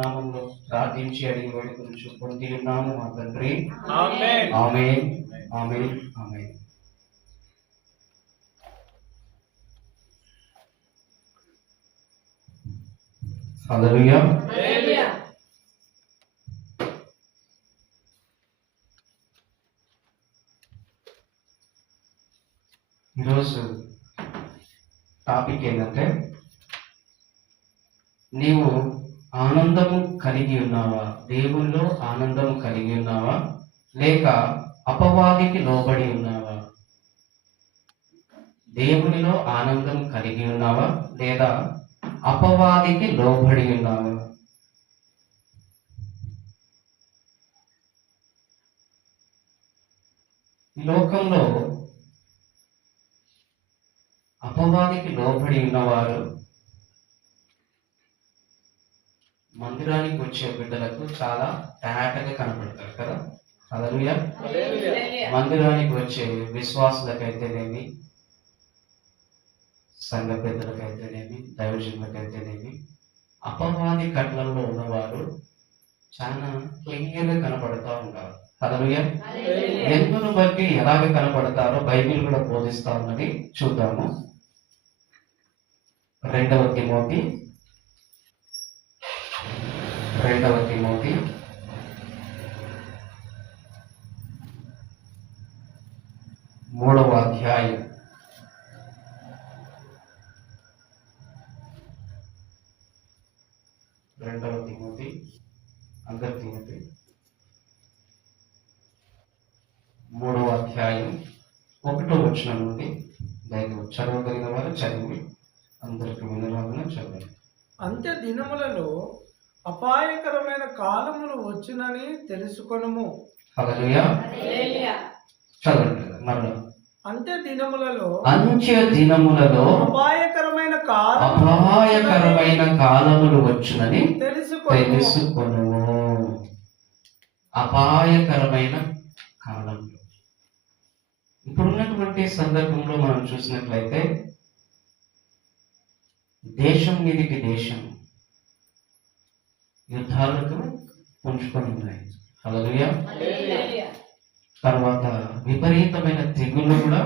నామంలో ప్రార్థించి అడిగి వేడుకొనుచు పొంది ఉన్నాము మా తండ్రి. ఆమేన్. ఆమేన్. ఆమేన్. ఆమేన్. హల్లెలూయా. హల్లెలూయా. ఈరోజు టాపిక్ ఏంటంటే, నీవు ఆనందము కలిగి ఉన్నావా? దేవుల్లో ఆనందము కలిగి ఉన్నావా, లేక అపవాదికి లోబడి ఉన్నావా? దేవునిలో ఆనందం కలిగి ఉన్నావా, లేదా అపవాదికి లోబడి ఉన్నావా? ఈ లోకంలో అపవాదికి లోబడి ఉన్నవారు మందిరానికి వచ్చే బిడ్డలకు చాలా తేటగా కనపడతారు కదా. హల్లెలూయా. మందిరానికి వచ్చే విశ్వాసులకైతేనేమి, సంఘ పెద్దలకైతేనేమి, దైవజనులకైతేనేమి, అపవాది కట్లలో ఉన్నవారు చాలా క్లియర్గా కనపడతా ఉంటారు. హల్లెలూయా. ఎందును బట్టి ఎలాగ కనపడతారో బైబిల్ కూడా బోధిస్తా ఉన్నది. చూద్దాము. 2వ తిమోతి 3వ అధ్యాయం 2వ తిమోతి, అందరి తిమోతి 3వ అధ్యాయం 1వ వచనం నుండి చదవగలిగిన వారు చదివి అందరికి వినలాగా చదవండి. అంత్య దినములలో అపాయకరమైన కాలములు వచ్చునని తెలుసుకొనుము. హల్లెలూయా. చదవండి మరలా. అంత్య దినములలో అపాయకరమైన కాలములు వచ్చునని తెలుసుకొనుము. అపాయకరమైన కాలములు. ఇప్పుడున్నటువంటి సందర్భంలో మనం చూసినట్లయితే దేశం మీదికి దేశం యుద్ధాలకు పుంజుకొని ఉన్నాయి. హల్లెలూయా. తర్వాత విపరీతమైన తెగుళ్ళు కూడా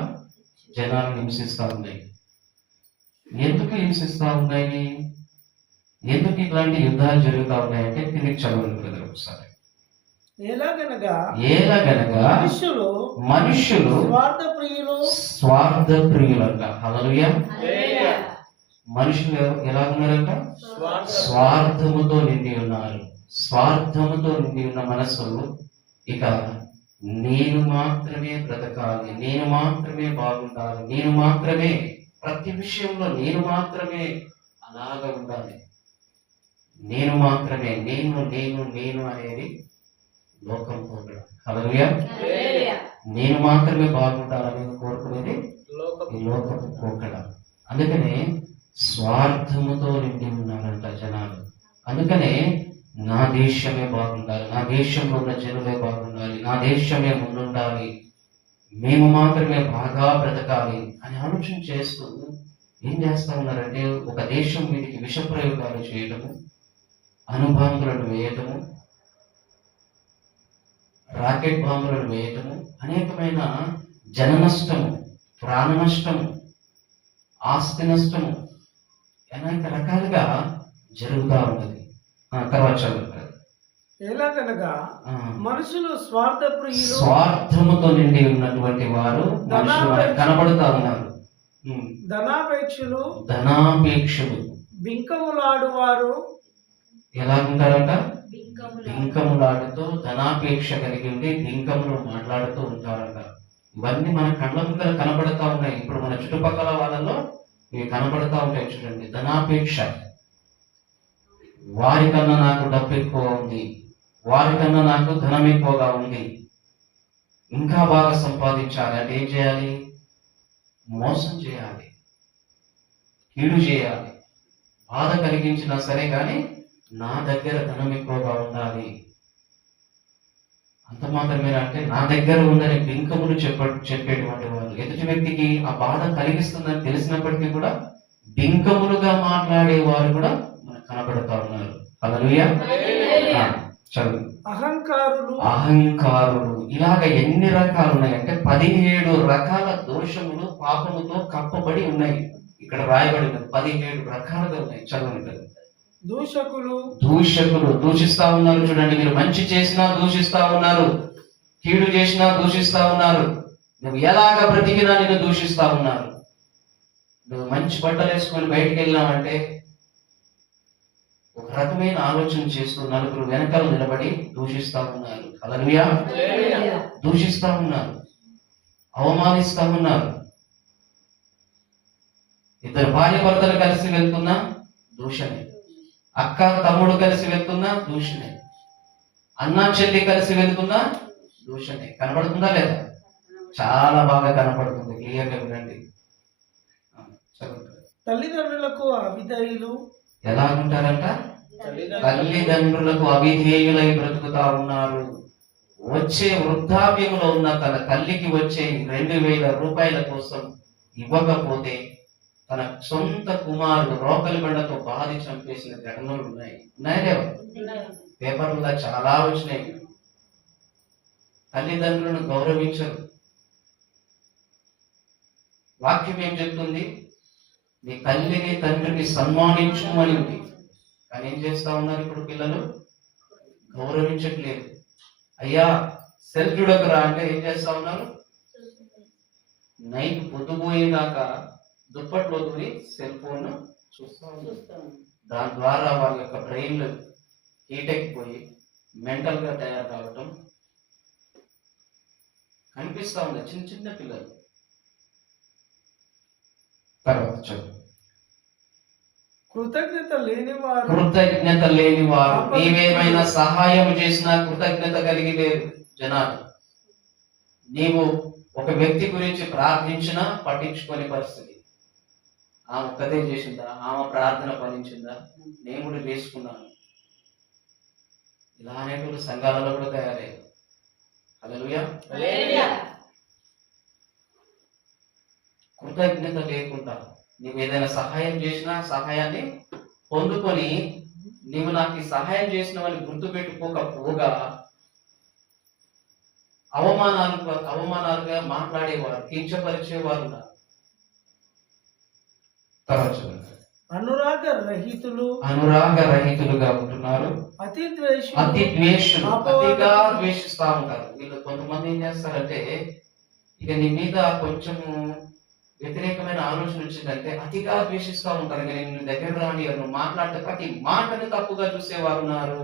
జనాలు హింసిస్తూ ఉన్నాయి. ఎందుకు హింసిస్తూ ఉన్నాయి? ఎందుకు ఇట్లాంటి యుద్ధాలు జరుగుతూ ఉన్నాయంటే దీనికి చదవండి బ్రదర్ ఒకసారి. ఎలాగనగా మనుష్యులు స్వార్థ ప్రియులంట. హల్లెలూయా. మనుషులు ఎలా ఉన్నారంట? స్వార్థముతో నిండి ఉన్నారు. స్వార్థముతో నిండి ఉన్న మనసు ఇక నేను మాత్రమే బ్రతకాలి, నేను మాత్రమే బాగుండాలి, నేను మాత్రమే ప్రతి విషయంలో నేను మాత్రమే అలాగా ఉండాలి, నేను మాత్రమే నేను నేను నేను అనేది లోకం కోరడం. హల్లెలూయా. నేను మాత్రమే బాగుండాలనేది కోరుకునేది ఈ లోకపు కోకడం. అందుకనే స్వార్థముతో నిండి ఉన్నారంట జనాలు. అందుకనే నా దేశమే బాగుండాలి, నా దేశంలో ఉన్న జనులే బాగుండాలి, నా దేశమే ముందుండాలి, మేము మాత్రమే బాగా బ్రతకాలి అని ఆలోచన చేస్తూ ఏం చేస్తా ఉన్నారంటే ఒక దేశం మీదకి విష ప్రయోగాలు చేయటము, అణుబాంబులను వేయటము, రాకెట్ బాంబులను వేయటము, అనేకమైన జన నష్టము, ప్రాణ నష్టము, ఆస్తి నష్టము అనేక రకాలుగా జరుగుతూ ఉన్నది. తర్వాత చదువుతారు. ఎలాగనగా మనుషులు స్వార్థప్రియులు, స్వార్థముతో నిండి ఉన్నటువంటి వారు కనబడుతా ఉన్నారు. ధనాపేక్షలు బింకములాడువారు ఎలా ఉంటారంట? బింకములాడుతూ ధనాపేక్ష కలిగి ఉండి బింకములు మాట్లాడుతూ ఉంటారంట. ఇవన్నీ మన కళ్ళ ముందర కనబడతా ఉన్నాయి. ఇప్పుడు మన చుట్టుపక్కల వాళ్ళలో ఇవి కనబడతా ఉంటాయి. చూడండి, ధనాపేక్ష. వారికన్నా నాకు డబ్బు ఎక్కువ ఉంది, వారికన్నా నాకు ధనం ఎక్కువగా ఉంది, ఇంకా బాగా సంపాదించాలి అంటే ఏం చేయాలి? మోసం చేయాలి, కీడు చేయాలి, బాధ కలిగించినా సరే కానీ నా దగ్గర ధనం ఎక్కువగా ఉండాలి. అంత మాత్రమే అంటే నా దగ్గర ఉందని బింకములు చెప్పేటువంటి వారు ఎదుటి వ్యక్తికి ఆ బాధ కలిగిస్తుందని తెలిసినప్పటికీ కూడా బింకములుగా మాట్లాడే వారు కూడా మనకు కనబడతా ఉన్నారు. హల్లెలూయా. చదువు. అహంకారులు. ఇలాగ ఎన్ని రకాలు ఉన్నాయంటే 17 రకాల దోషములు పాపముతో కప్పబడి ఉన్నాయి. ఇక్కడ రాయబడి ఉన్నది 17 రకాలుగా ఉన్నాయి. చదవండి. దూషకులు దూషిస్తా ఉన్నారు. చూడండి, మీరు మంచి చేసినా దూషిస్తా ఉన్నారు, కీడు చేసినా దూషిస్తా ఉన్నారు, నువ్వు ఎలాగ బ్రతికినా నిన్ను దూషిస్తా ఉన్నారు. నువ్వు మంచి బట్టలు వేసుకొని బయటికి వెళ్ళినావంటే ఒక రకమైన ఆలోచన చేస్తూ నలుగురు వెనకాల నిలబడి దూషిస్తా ఉన్నారు. హల్లెలూయా. దూషిస్తా ఉన్నారు, అవమానిస్తా ఉన్నారు. ఇద్దరు భార్య భర్తలు కలిసి వెళ్తున్నా దూషణే, అక్క తమ్ముడు కలిసి వెళ్తున్నా దూషణే, అన్న చెల్లి కలిసి వెళ్తున్నా దూషణే. కనబడుతుందా లేదా? చాలా బాగా కనపడుతుంది. క్లియర్గా వినండి. తల్లిదండ్రులకు అవిధేయులు. ఎలా ఉంటారంట? తల్లిదండ్రులకు అవిధేయులై బ్రతుకుతా ఉన్నారు. వచ్చే వృద్ధాప్యంలో ఉన్న తన తల్లికి వచ్చే 2000 రూపాయల కోసం ఇవ్వకపోతే తన సొంత కుమారుడు రోకలి బండతో బాధి చంపేసిన ఘటనలు ఉన్నాయి. ఉన్నాయా? పేపర్లో చాలా వచ్చినాయి. తల్లిదండ్రులను గౌరవించరు. వాక్యం ఏం చెప్తుంది? నీ తల్లిని తండ్రిని సన్మానించు అని ఉంది. కానీ ఏం చేస్తా ఉన్నారు ఇప్పుడు పిల్లలు? గౌరవించట్లేదు. అయ్యా సెల్ చూడకురా అంటే ఏం చేస్తా ఉన్నారు? నైట్ పొద్దుపోయేదాకా దుప్పట్లో దూరి సెల్ ఫోన్ చూస్తా ఉన్నారు. దాని ద్వారా వాళ్ళ యొక్క బ్రెయిన్లు హీట్ ఎక్కిపోయి మెంటల్ గా తయారు కావటం కనిపిస్తా ఉంది. చిన్న చిన్న పిల్లలు. తర్వాత చదువు. కృతజ్ఞత లేనివారు. నీవేమైనా సహాయం చేసినా కృతజ్ఞత కలిగి లేరు జనాలు. నీవు ఒక వ్యక్తి గురించి ప్రార్థించినా పట్టించుకొని పరిస్థితి. ఆమె ఒక్కతే చేసిందా? ఆమె ప్రార్థన ఫలించిందా? నేను కూడా చేసుకున్నాను. ఇలా అనేటువంటి సంఘాలలో కూడా తయారయ్యారు. హల్లెలూయా. కృతజ్ఞత లేకుండా నీవు ఏదైనా సహాయం చేసినా సహాయాన్ని పొందుకొని నీవు నాకు ఈ సహాయం చేసిన వాళ్ళని గుర్తు పెట్టుకోకపోగా అవమానాలుగా మాట్లాడేవారు, కించపరిచేవారు ఉన్నారు. అనురాగ రహితులుగా ఉంటున్నారు. అతి ద్వేషులు. అతిగా ద్వేషిస్తా ఉంటారు. వీళ్ళు కొంతమంది ఏం చేస్తారంటే, ఇక నీ మీద కొంచెము వ్యతిరేకమైన ఆలోచన వచ్చిందంటే అతిగా ద్వేషిస్తూ ఉంటారు. నేను దగ్గర రాని నువ్వు మాట్లాడితే ప్రతి మాటను తప్పుగా చూసేవారు ఉన్నారు.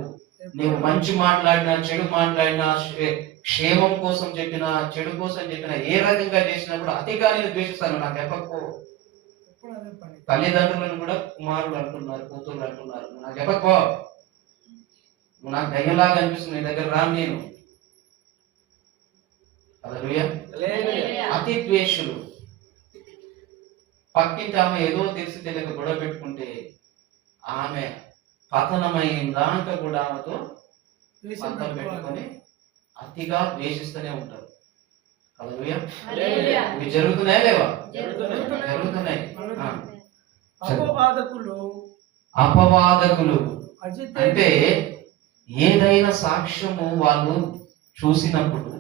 నీవు మంచి మాట్లాడినా చెడు మాట్లాడినా క్షేమం కోసం చెప్పినా చెడు కోసం చెప్పినా ఏ రకంగా చేసినప్పుడు అతిగా నేను ద్వేషిస్తాను. నాకు చెప్పకపో. తల్లిదండ్రులను కూడా కుమారులు అంటున్నారు, కూతుర్లు అంటున్నారు. నాకు చెప్పకపో, నువ్వు నాకు దయ్యంలాగా అనిపిస్తుంది, నీ దగ్గర రాను నేను. హల్లెలూయా. అతి ద్వేషులు. పక్కింటి ఆమె ఏదో తెలిసి తెలియక గొడవ పెట్టుకుంటే ఆమె పతనమైందాక కూడా ఆమెతో పంతం పెట్టుకొని అతిగా ద్వేషిస్తూనే ఉంటారు. హల్లెలూయా. ఇవి జరుగుతున్నాయా లేవా? జరుగుతున్నాయి. అపవాదకులు అంటే ఏదైనా సాక్ష్యము వాళ్ళు చూసినప్పుడు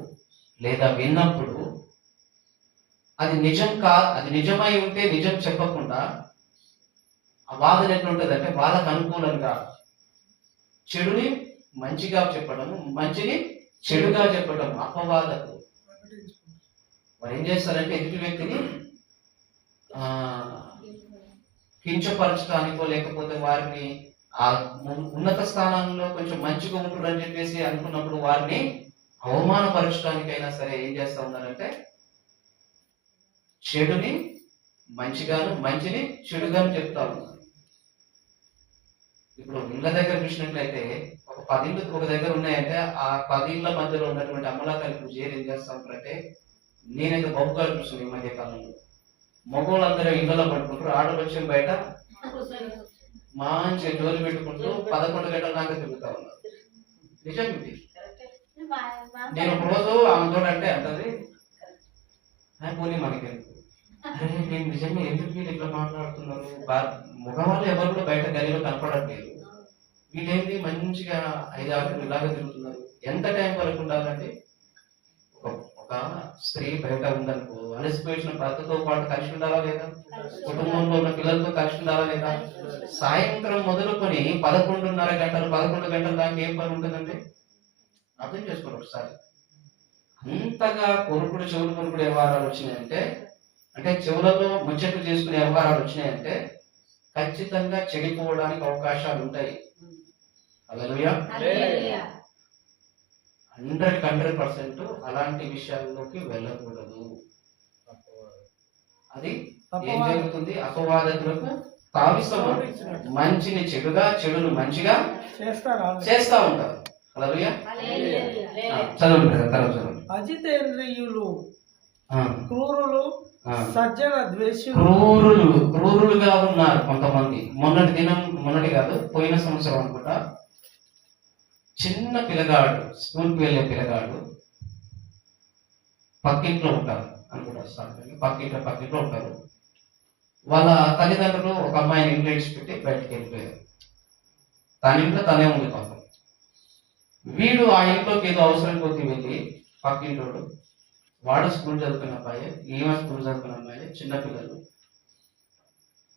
లేదా విన్నప్పుడు అది నిజం అది నిజమై ఉంటే నిజం చెప్పకుండా ఆ వాదన ఎట్లుంటది అంటే వాళ్ళకు అనుకూలంగా చెడుని మంచిగా చెప్పడము, మంచిని చెడుగా చెప్పడం. అపవాదకు వారు ఏం చేస్తారంటే ఎదుటి వ్యక్తిని కించపరచడానికో లేకపోతే వారిని ఆ ఉన్నత స్థానంలో కొంచెం మంచిగా ఉంటుందని చెప్పేసి అనుకున్నప్పుడు వారిని అవమానపరచడానికైనా సరే ఏం చేస్తా ఉన్నారంటే చెడుని మంచిగాను మంచిని చెడుగాను చెప్తా ఉన్నారు. ఇప్పుడు ఇళ్ళ దగ్గర చూసినట్లయితే ఒక 10 ఇళ్ళు ఒక దగ్గర ఉన్నాయంటే ఆ 10 ఇళ్ళ మధ్యలో ఉన్నటువంటి అమలాకాలు చేరి ఏం చేస్తా ఉంటారంటే, నేనైతే బహుకాలు చూస్తున్నాను ఈ మధ్య కాలంలో. మగవాళ్ళందరూ ఇళ్ళలో పడుకుంటారు, ఆడపక్షం బయట మంచిగా జోలి పెట్టుకుంటూ 11 గంటల దాకా తిరుగుతా ఉన్నారు. నిజం ఇది. నేను ఒక రోజు ఆమెతో అంటే అంటది, పోనీ మనకెందుకు, అరే నేను నిజంగా ఎందుకు మీరు ఇట్లా మాట్లాడుతున్నారు? మగవాళ్ళు ఎవరు కూడా బయట గదిలో కనపడట్లేదు, వీళ్ళేంటి మంచిగా 5-6 ఇలాగ తిరుగుతున్నారు. ఎంత టైం వరకు ఉండాలంటే ఒక స్త్రీ బయట ఉందనుకో, అలసిపోయిన భర్తతో పాటు కలిసి ఉండాలా లేదా? కుటుంబంలో ఉన్న పిల్లలతో కలిసి ఉండాలా లేదా? సాయంత్రం మొదలుకొని 11:30 గంటలు 11 గంటల దాకా ఏం పని ఉంటుందండి? అర్థం చేసుకోండి ఒకసారి. అంతగా చెవులు కొరుకుడు వ్యవహారాలు వచ్చినాయంటే, అంటే చెవులలో ముచ్చట్లు చేసుకునే వ్యవహారాలు వచ్చినాయంటే ఖచ్చితంగా చెడిపోవడానికి అవకాశాలు ఉంటాయి. హల్లెలూయా. 100% అలాంటి విషయాల్లోకి వెళ్ళకూడదు. అది ఏం జరుగుతుంది? అపవాదకులకు తావిస్తూ మంచిని చెడుగా, చెడును మంచిగా చేస్తా ఉంటారు. హల్లెలూయా. చదవండి తర్వాత చదవండి. అజితేంద్రియులు, ఆ, క్రూరులు, సజ్జన ద్వేషులు, క్రూరులుగా ఉన్నారు కొంతమంది. మొన్నటి కాదు, పోయిన సంవత్సరం అనుకుంటా, చిన్న పిల్లగాడు, స్కూల్కి వెళ్ళే పిల్లగాడు పక్కింట్లో ఉంటారు అనుకుంటా, పక్కింట్లో ఉంటారు. వాళ్ళ తల్లిదండ్రులు ఒక అమ్మాయిని ఇంట్లో పెట్టి బయటకు వెళ్ళిపోయారు. తన ఇంట్లో తనే ఉంది పాపం. వీడు ఆ ఇంట్లోకి ఏదో అవసరం కొద్ది వెళ్ళి, పక్కింటోడు, వాడు స్కూల్ చదువుకున్న అబ్బాయి, ఈమె స్కూల్ చదువుకున్న అమ్మాయి, చిన్నపిల్లలు.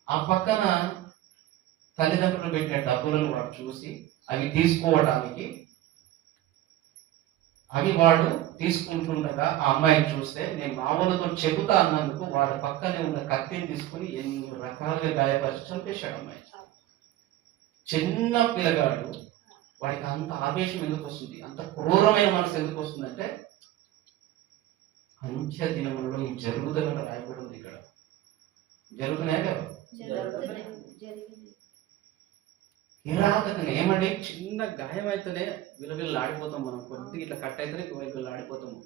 ఆ పక్కన తల్లిదండ్రులు పెట్టిన డబ్బులను వాడు చూసి అవి తీసుకోవడానికి, అవి వాడు తీసుకుంటుండగా ఆ అమ్మాయిని చూస్తే, నేను మామూలుతో చెబుతా అన్నందుకు వాడు పక్కనే ఉన్న కత్తిని తీసుకుని ఎన్ని రకాలుగా గాయపరిచి చంపేశాడు అమ్మాయి. చిన్న పిల్లగాడు, వాడికి అంత ఆవేశం ఎందుకు వస్తుంది, అంత క్రూరమైన మనసు ఎందుకు వస్తుందంటే, అంత్య దినములలో ఈ జరుగుతుందని రాయబడి ఉంది. ఇక్కడ జరుగుతున్నాయా కదా? కిరాతకంగా ఏమండి, చిన్న గాయం అయితేనే విలువలు ఆడిపోతాం మనం. కొద్దిగా ఇట్లా కట్ అయితేనే విలువలు ఆడిపోతాము.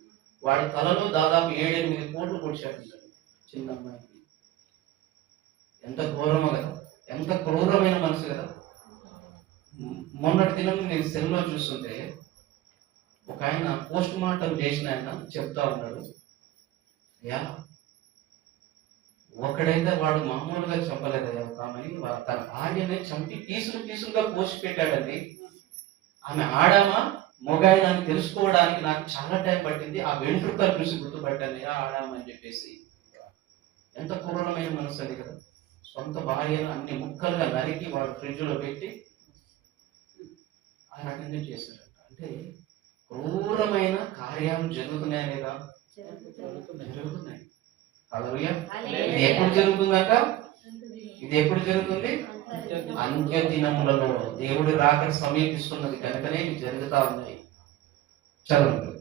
వాడి తలలో దాదాపు 7-8 కోట్లు పొడిచాడు చిన్న అమ్మాయికి. ఎంత ఘోరమో కదా, ఎంత క్రూరమైన మనసు కదా. మొన్నటి దినం నేను సెల్లో చూస్తుంటే ఒక ఆయన పోస్ట్ మార్టం చేసిన ఆయన చెప్తా ఉన్నాడు, యా ఒకడైతే వాడు మామూలుగా చంపలేదయ్యా ఒక ఆమెని, తన భార్యని చంపి పీసులుగా పోసి పెట్టాడండి. ఆమె ఆడామా మొగాయన అని తెలుసుకోవడానికి నాకు చాలా టైం పట్టింది. ఆ వెంట్రుకలు చూసి గుర్తుపట్టానయ్యా ఆడామా అని చెప్పేసి. ఎంత క్రూరమైన మనసు అది కదా. సొంత భార్యను అన్ని ముక్కలుగా నరికి వాడు ఫ్రిడ్జ్ లో పెట్టి ఆ రకంగా చేశాడు. అంటే క్రూరమైన కార్యాలు జరుగుతున్నాయా లేదా? జరుగుతున్నాయి. హల్లెలూయా. ఇది ఎప్పుడు జరుగుతుందట? ఇది ఎప్పుడు జరుగుతుంది? అంత్య దినములలో. దేవుడి రాకడ సమీపిస్తున్నది కనుకనే ఇవి జరుగుతా ఉన్నాయి. చదవండి.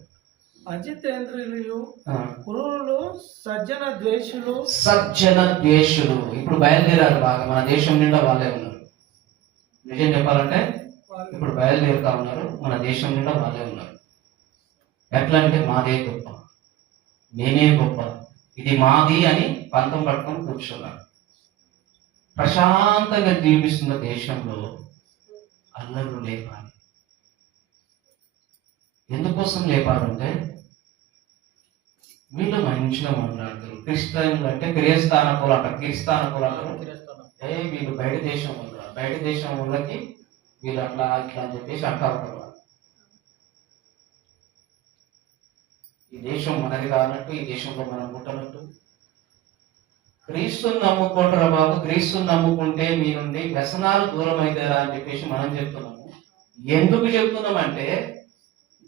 అజితేంద్రియులు, క్రూరులు, సజ్జన ద్వేషులు. ఇప్పుడు బయలుదేరారు బాగా. మన దేశం నిండా వాళ్ళే ఉన్నారు. నిజం చెప్పాలంటే ఇప్పుడు బయలుదేరుతా ఉన్నారు. మన దేశం నిండా వాళ్ళే ఉన్నారు. ఎట్లా అంటే మాదే గొప్ప, నేనే గొప్ప, ఇది మాది అని పంతం పట్టుకొని కూర్చున్నారు. ప్రశాంతంగా జీవిస్తున్న దేశంలో అల్లర్లు లేపాలి. ఎందుకోసం లేపాలంటే వీళ్ళు మంచిగా మాట్లాడతారు. క్రిస్టియన్లు అంటే క్రియస్థానకులు అంటారు. వీళ్ళు బయట దేశం వాళ్ళు, బయట దేశం వాళ్ళకి వీళ్ళు అట్లా ఇట్లా అని చెప్పేసి అంటా ఉంటారు. ఈ దేశం మనది కానట్టు, ఈ దేశంలో మనం పుట్టనట్టు. క్రీస్తుని నమ్ముకుంటారా బాబు, క్రీస్తుని నమ్ముకుంటే మీ నుండి వ్యసనాలు దూరం అవుతారా అని చెప్పేసి మనం చెప్తున్నాము. ఎందుకు చెప్తున్నామంటే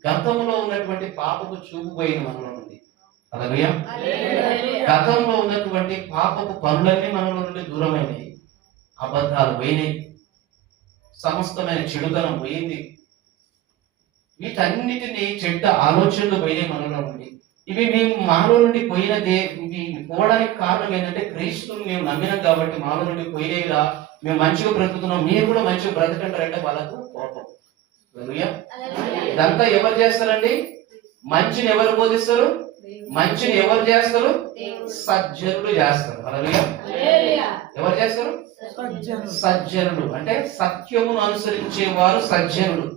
గతంలో ఉన్నటువంటి పాపపు చూపు పోయిన మనలో ఉంది. హల్లెలూయా. గతంలో ఉన్నటువంటి పాపపు పనులన్నీ మనలో నుండి దూరమైనవి. అబద్ధాలు పోయినాయి, సమస్తమైన చెడుతనం పోయింది. వీటన్నిటిని చెడ్డ ఆలోచనలు పోయినాయి మనలో నుండి. ఇవి మేము మాలో నుండి ఇవి పోవడానికి కారణం ఏంటంటే క్రీస్తుని మేము నమ్మినాం కాబట్టి మాలో నుండి పోయినవిరా, మేము మంచిగా బ్రతుకుతున్నాం, మీరు కూడా మంచిగా బ్రతకంటారంటే వాళ్ళకు కోపం. ఇదంతా ఎవరు చేస్తారండి? మంచిని ఎవరు బోధిస్తారు? మంచిని ఎవరు చేస్తారు? సజ్జనులు చేస్తారు. ఎవరు చేస్తారు? సజ్జనులు. అంటే సత్యమును అనుసరించేవారు సజ్జనులు.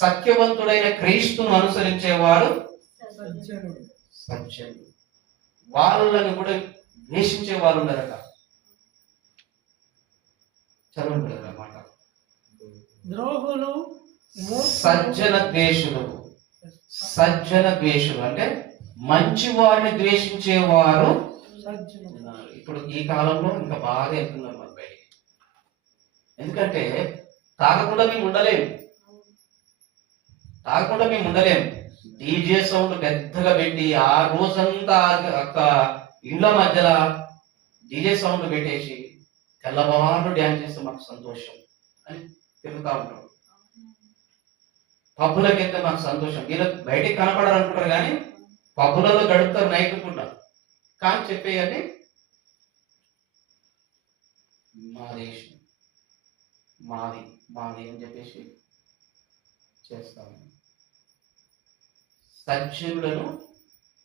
సత్యవంతుడైన క్రీస్తును అనుసరించేవారు సజ్జనులు. వాళ్ళని కూడా ద్వేషించే వాళ్ళు ఉన్నారట. చదవండి అన్నమాట. ద్రోహులు, మూర్ఖులు, సజ్జన ద్వేషులు. సజ్జన ద్వేషులు అంటే మంచి వారిని ద్వేషించేవారు సజ్జనులు. ఉన్నారు. ఇప్పుడు ఈ కాలంలో ఇంకా బాగా వెళ్తున్నారు మన బయటికి. ఎందుకంటే తాగకుండా మేము ఉండలేము. తాగకుండా మేము ఉండలేము. డీజే సౌండ్ పెద్దగా పెట్టి ఆ రోజంతా ఒక ఇళ్ళ మధ్యలో డీజే సౌండ్ పెట్టేసి తెల్లవారు డ్యాన్స్ చేస్తే మాకు సంతోషం అని తిరుగుతా ఉంటాం. పబ్బులకి వెళ్తే మాకు సంతోషం. వీళ్ళు బయటికి కనపడారు అనుకుంటారు కానీ పబ్బులలో గడుపుతారు నైట్ పూట. కానీ చెప్పేయండి మా దేశం మాది మాది అని చెప్పేసి చేస్తాము. సజ్జనులను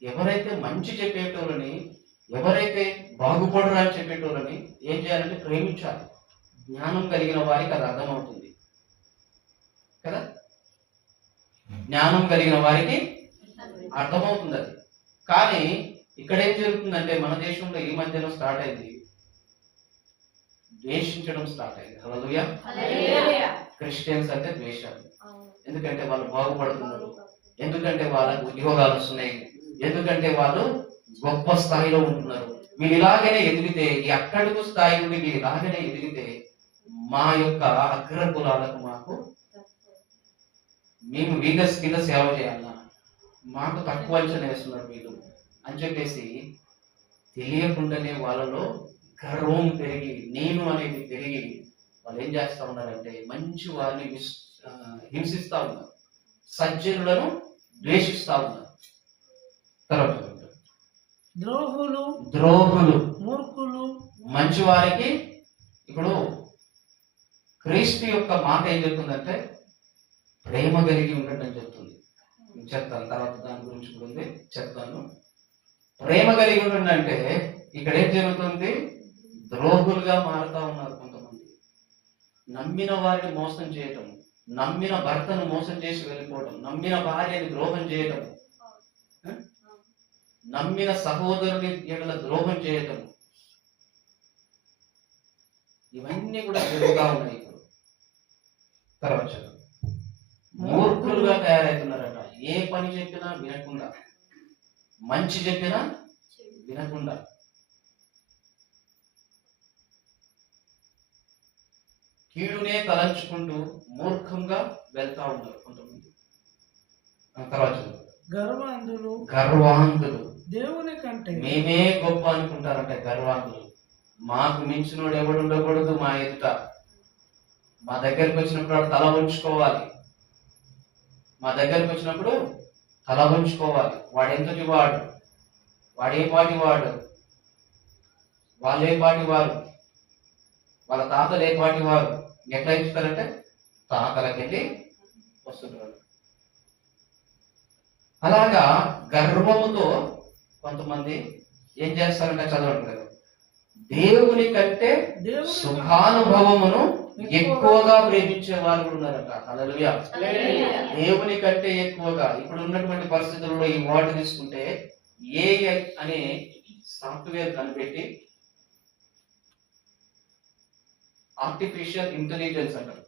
ఎవరైతే మంచి చెప్పేటోళ్ళని, ఎవరైతే బాగుపడరా అని చెప్పేటోళ్ళని ఏం చేయాలంటే ప్రేమించాలి. జ్ఞానం కలిగిన వారికి అది అర్థమవుతుంది కదా. జ్ఞానం కలిగిన వారికి అర్థమవుతుంది అది. కానీ ఇక్కడ ఏం జరుగుతుందంటే మన దేశంలో ఈ మధ్యలో స్టార్ట్ అయింది, ద్వేషించడం స్టార్ట్ అయింది. హల్లెలూయా. క్రిస్టియన్స్ అంటే ద్వేషాలు. ఎందుకంటే వాళ్ళు బాగుపడుతున్నారు, ఎందుకంటే వాళ్ళకు ఉద్యోగాలు వస్తున్నాయి, ఎందుకంటే వాళ్ళు గొప్ప స్థాయిలో ఉంటున్నారు. మీరు ఇలాగనే ఎదిగితే, ఈ అక్కడుగు స్థాయి నుండి మీరు ఇలాగనే ఎదిగితే మా యొక్క అగ్ర కులాలకు మాకు మేము వీగస్ కింద సేవ చేయాలన్నా మాకు తక్కువ అంచనా వేస్తున్నారు వీళ్ళు అని చెప్పేసి తెలియకుండానే వాళ్ళలో గర్వం పెరిగి, నేను అనేది పెరిగి వాళ్ళు ఏం చేస్తా ఉన్నారంటే మంచి వారిని హింసిస్తా ఉన్నారు, సజ్జనులను ద్వేషిస్తా ఉన్నారు. తర్వాత ద్రోహులు, ద్రోహులు, మూర్ఖులు, మంచి వారికి. ఇప్పుడు క్రీస్తు యొక్క మాట ఏం చెప్తుందంటే ప్రేమ కలిగి ఉండండి అని చెప్తుంది. చెప్తాను తర్వాత, దాని గురించి కూడా ఉంది చెప్తాను. ప్రేమ కలిగి ఉండండి అంటే ఇక్కడ ఏం జరుగుతుంది? ద్రోహులుగా మారుతా ఉన్నారు కొంతమంది. నమ్మిన వారిని మోసం చేయటం, నమ్మిన భర్తను మోసం చేసి వెళ్ళిపోవడం, నమ్మిన భార్యని ద్రోహం చేయటం, నమ్మిన సహోదరుని ఎడల ద్రోహం చేయటం, ఇవన్నీ కూడా జరుగుతూ ఉన్నాయి ఇప్పుడు. తర్వాత మూర్ఖులుగా తయారవుతున్నారట. ఏ పని చెప్పినా వినకుండా, మంచి చెప్పినా వినకుండా, కీడునే తలంచుకుంటూ మూర్ఖంగా వెళ్తా ఉన్నారు కొంతమంది. తర్వాత గర్వాంధులు, గర్వాంధులు, దేవుని కంటే మేమే గొప్ప అనుకుంటారంట. గర్వాంధులు, మాకు మించినోడు ఎవడు ఉండకూడదు మా ఎదుట. మా దగ్గరికి వచ్చినప్పుడు తల ఉంచుకోవాలి, మా దగ్గరికి వచ్చినప్పుడు తల ఉంచుకోవాలి. వాడు ఎంతటి వాడు, వాడే పాటి వాడు, వాళ్ళే పాటి వారు, వాళ్ళ తాతలు ఏ పాటి వారు. ఎట్లా ఇస్తారంటే తాతలకెళ్ళి వస్తుంటారు. అలాగా గర్వముతో కొంతమంది ఏం చేస్తారంటే, చదవండి, దేవుని కంటే సుఖానుభవమును ఎక్కువగా ప్రేమించే వారు కూడా ఉన్నారట. హల్లెలూయా. దేవుని కంటే ఎక్కువగా. ఇప్పుడు ఉన్నటువంటి పరిస్థితుల్లో ఈ వర్డ్ తీసుకుంటే ఏఐ అనే సాఫ్ట్వేర్ కనిపెట్టి, ఆర్టిఫిషియల్ ఇంటెలిజెన్స్ అంటారు.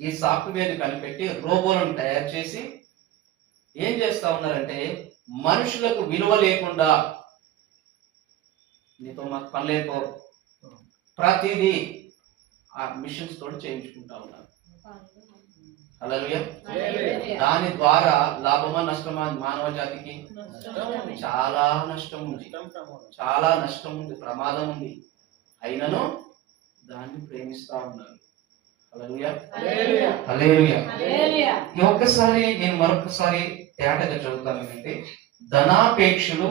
ఈ సాఫ్ట్వేర్ కనిపెట్టి రోబోలను తయారు చేసి ఏం చేస్తా ఉన్నారంటే, మనుషులకు విలువ లేకుండా నీతో మాకు పని లేకో ప్రతిదీ ఆ మిషన్స్ తోటి చేయించుకుంటా ఉన్నారు. హల్లెలూయా. దాని ద్వారా లాభమా నష్టమా? మానవ జాతికి చాలా నష్టం ఉంది, చాలా నష్టం ఉంది, ప్రమాదం ఉంది. అయినను దాన్ని ప్రేమిస్తా ఉన్నారు. హల్లెలూయా. హల్లెలూయా. ఒక్కసారి నేను మరొకసారి తేటగా చదువుతాను. ఏంటంటే, ధనాపేక్షులు,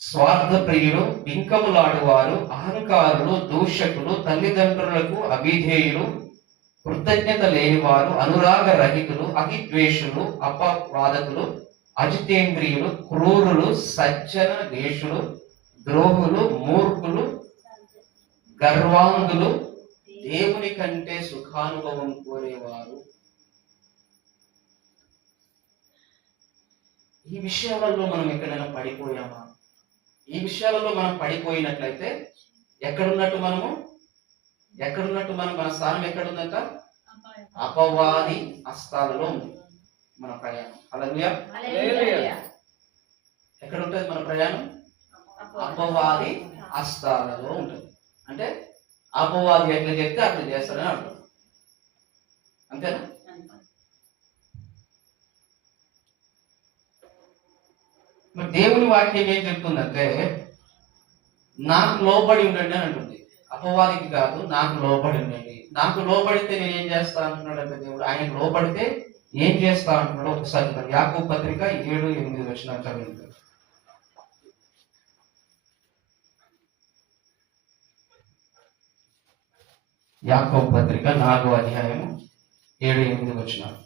స్వార్థ ప్రియులు, బింకములాడువారు, అహంకారులు, దూషకులు, తల్లిదండ్రులకు అవిధేయులు, కృతజ్ఞత లేనివారు, అనురాగ రహితులు, అతిద్వేషులు, అపవాదకులు, అజితేంద్రియులు, క్రూరులు, సజ్జన ద్వేషులు, ద్రోహులు, మూర్ఖులు, గర్వాంధులు, దేవుని కంటే సుఖానుభవం కోరేవారు. ఈ విషయాలలో మనం ఎక్కడైనా పడిపోయామా? ఈ విషయాలలో మనం పడిపోయినట్లయితే ఎక్కడున్నట్టు? మనము ఎక్కడున్నట్టు మన స్థానం ఎక్కడుందంట? అపవాది హస్తాలలో ఉంది మన ప్రయాణం. హల్లెలూయా. ఎక్కడ ఉంటుంది మన ప్రయాణం? అపవాది హస్తాలలో ఉంటుంది. అంటే అపవాది ఎట్లా చెప్తే అట్లా చేస్తాడని అర్థం. అంతేనా? మరి దేవుని వాక్యం ఏం చెప్తుందంటే నాకు లోబడి ఉండండి అని అంటుంది. అపవాదికి కాదు, నాకు లోబడి ఉండండి. నాకు లోబడితే నేను ఏం చేస్తా అంటున్నాడంటే దేవుడు. ఆయన లోబడితే ఏం చేస్తా అంటున్నాడు ఒకసారి చదవండి. యాకోబు పత్రిక 7-8 వచనాలు చదవండి. యాకోబు పత్రిక 4వ అధ్యాయము 7-8 వచనాలు.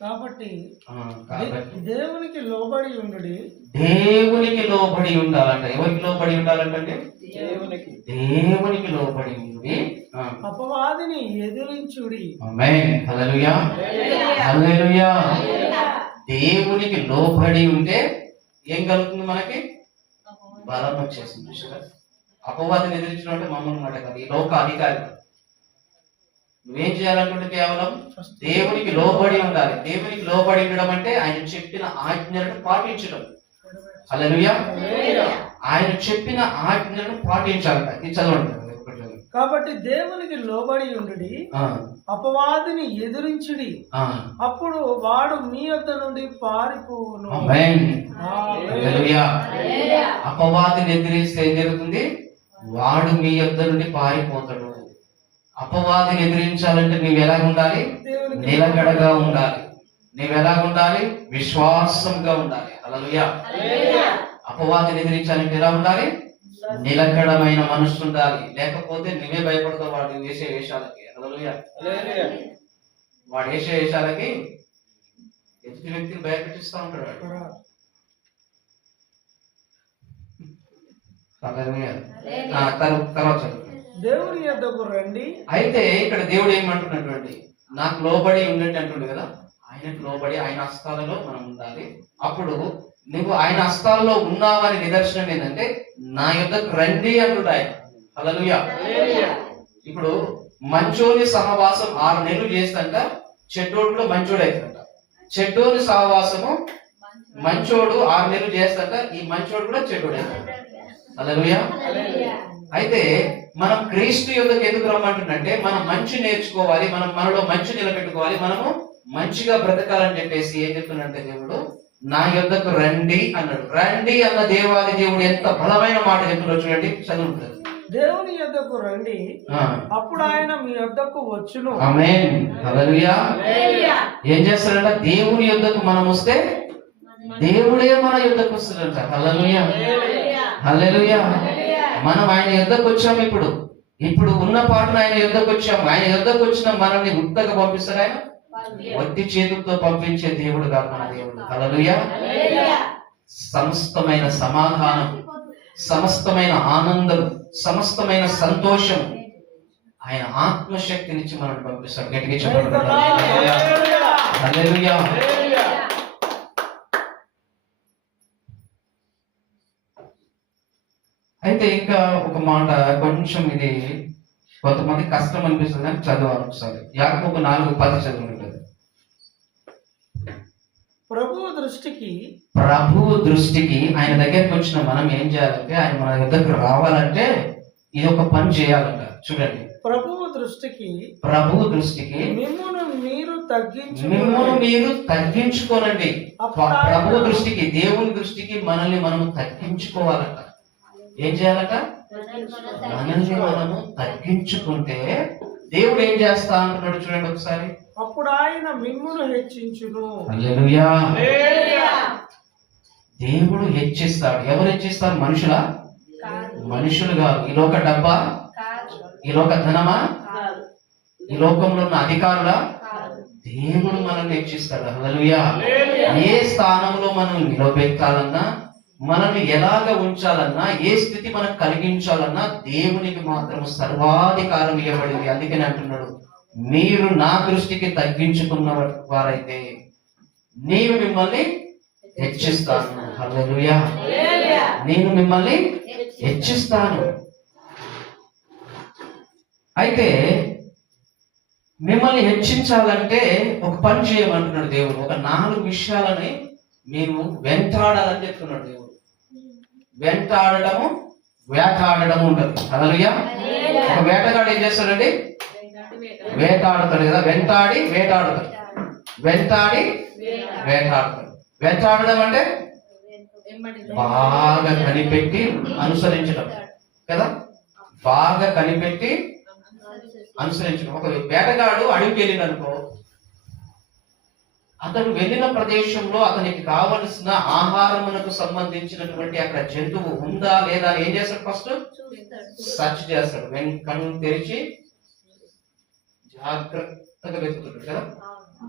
కాబట్టి కాబట్టి దేవునికి లోబడి ఉండుడి. దేవునికి లోబడి ఉండాలంట. ఎవరికి లోబడి ఉండాలంటే? దేవునికి లోబడి ఉండి అపవాదిని ఎదిరించుడి. ఆమేన్. హల్లెలూయా. హల్లెలూయా. దేవునికి లోబడి ఉంటే ఏం కలుగుతుంది మనకి? బలం వచ్చేసింది. అపవాదిని ఎదిరించడం అంటే మామూలు మాట కాదు. ఈ లోక అధికారి. నువ్వేం చేయాలనుకుంటే కేవలం దేవునికి లోబడి ఉండాలి. దేవునికి లోబడి ఉండడం అంటే ఆయన చెప్పిన ఆజ్ఞలను పాటించడం. హల్లెలూయా. ఆయన చెప్పిన ఆజ్ఞలను పాటించాలంట. ఇది చదవండి. కాబట్టి దేవునికి లోబడి ఉండుడి, అపవాదిని ఎదిరించుడి, అప్పుడు వాడు మీ యొద్ద నుండి పారిపోవును. ఆమేన్. హల్లెలూయా. అపవాదిని ఎదిరిస్తే ఏం జరుగుతుంది? వాడు మీ యొద్ద నుండి పారిపోతాడు. అపవాదిని ఎదిరించాలంటే నీవు ఎలా ఉండాలి? నిలకడగా ఉండాలి. నీవు ఎలా ఉండాలి? విశ్వాసంగా ఉండాలి. హల్లెలూయా. అపవాదిని ఎదిరించాలంటే ఎలా ఉండాలి? నిలకడమైన మనస్సు ఉండాలి. లేకపోతే నువ్వే భయపడతావు వాడు వేసే వేషాలకి. హల్లెలూయా. వాడు వేసే వేషాలకి ఎదుటి వ్యక్తిని భయపెట్టిస్తూ ఉంటాడు. తర్వాత దేవుని యొద్దకు రండి. అయితే ఇక్కడ దేవుడు ఏమంటున్నటువంటి నాకు లోబడి ఉండండి అంటుండే కదా. ఆయనకు లోబడి ఆయన హస్తాలలో మనం ఉండాలి. అప్పుడు నువ్వు ఆయన హస్తాల్లో ఉన్నావని నిదర్శనం ఏంటంటే నా యొద్దకు రండి అంటుడు ఆయన. హల్లెలూయా. ఇప్పుడు మంచోని సహవాసం 6 నెలలు చేస్తంట, చెడ్డోడు కూడా మంచోడు అవుతుందంట. చెడ్డోని సహవాసము మంచోడు 6 నెలలు చేస్తంట, ఈ మంచోడు కూడా చెడ్డోడు అవుతాడు. హల్లెలూయా. అయితే మనం క్రీస్తు యొద్దకు ఎందుకు రమ్మంటుందంటే మనం మంచి నేర్చుకోవాలి, మనం మనలో మంచి నిలబెట్టుకోవాలి, మనము మంచిగా బ్రతకాలని చెప్పేసి ఏం చెప్తున్నంటే దేవుడు నా యొద్దకు రండి అన్నాడు. రండి అన్న దేవాది దేవుడు ఎంత బలమైన మాట చెప్తున్నాడు చూడండి. చదువుతుంది. దేవుని యొద్దకు రండి, అప్పుడు ఆయన మీ యొద్దకు వచ్చును. ఆమేన్. హల్లెలూయా. ఏం చేస్తాడంట? దేవుని యొద్దకు మనం వస్తే దేవుడే మన యొద్దకు వస్తాడంట. హల్లెలూయా. హల్లెలూయా. మనం ఆయన యొద్దకు వచ్చాము. ఇప్పుడు ఉన్న పాటను ఆయన యొద్దకు వచ్చాము. ఆయన యొద్దకు వచ్చిన మనల్ని ఉత్తగా పంపిస్తాడు ఆయన. వట్టి చేతులతో పంపించే దేవుడు కాదు మన దేవుడు. హల్లెలూయా. సమస్తమైన సమాధానం, సమస్తమైన ఆనందం, సమస్తమైన సంతోషం ఆయన ఆత్మశక్తినిచ్చి మనల్ని పంపిస్తాడు. గట్టిగా చెప్పండి. హల్లెలూయా. అయితే ఇంకా ఒక మాట, కొంచెం ఇది కొంతమంది కష్టం అనిపిస్తుంది కానీ చదవాలి ఒకసారి. యాకోబు 4:10 చదువుకుంటుంది. ప్రభువు దృష్టికి ఆయన దగ్గరికి వచ్చిన మనం ఏం చేయాలంటే ఆయన మన దగ్గరకు రావాలంటే ఇది ఒక పని చేయాలంట. చూడండి. ప్రభువు దృష్టికి మిమ్మును మీరు తగ్గించుకోనండి. ప్రభువు దృష్టికి, దేవుని దృష్టికి మనల్ని మనము తగ్గించుకోవాలంట. ఏం చేయాలంట? మనల్ని మనము తగ్గించుకుంటే దేవుడు ఏం చేస్తా అంటున్నాడు చూడండి ఒకసారి. అప్పుడు ఆయన మిమ్మును హెచ్చించును. హల్లెలూయా. దేవుడు హెచ్చిస్తాడు. ఎవరు హెచ్చిస్తారు? మనుషులా? మనుషులు కాదు. ఈ లోక డబ్బా, ఈ లోక ధనమా, ఈ లోకంలో ఉన్న అధికారులా? దేవుడు మనల్ని హెచ్చిస్తాడు. హల్లెలూయా. ఏ స్థానంలో మనం నిలబెట్టాలన్నా, మనల్ని ఎలాగ ఉంచాలన్నా, ఏ స్థితి మనకు కలిగించాలన్నా దేవునికి మాత్రం సర్వాధికారం ఇవ్వబడింది. అందుకని అంటున్నాడు, మీరు నా దృష్టికి తగ్గించుకున్న వారైతే నేను మిమ్మల్ని హెచ్చిస్తాను. హల్లెలూయా. నేను మిమ్మల్ని హెచ్చిస్తాను. అయితే మిమ్మల్ని హెచ్చించాలంటే ఒక పని చేయమంటున్నాడు దేవుడు. ఒక 4 విషయాలని మీరు వెంటాడాలని చెప్తున్నాడు దేవుడు. వెంటాడటము, వేటాడటము ఉంటుంది. హల్లెలూయా. ఒక వేటగాడు ఏం చేస్తాడండి? వేటాడుతాడు కదా. వెంటాడి వేటాడుతాడు. వెంటాడి వేటాడుతాడు. వెంటాడడం అంటే బాగా కనిపెట్టి అనుసరించడం కదా. బాగా కనిపెట్టి అనుసరించడం. ఒక వేటగాడు అడవికి వెళ్ళిననుకో, అతడు వెళ్ళిన ప్రదేశంలో అతనికి కావలసిన ఆహారమునకు సంబంధించినటువంటి అక్కడ జంతువు ఉందా లేదా ఏం చేస్తాడు? ఫస్ట్ సెర్చ్ చేస్తాడు. కన్ను తెరిచి జాగ్రత్తగా వెతుకుతాడు కదా.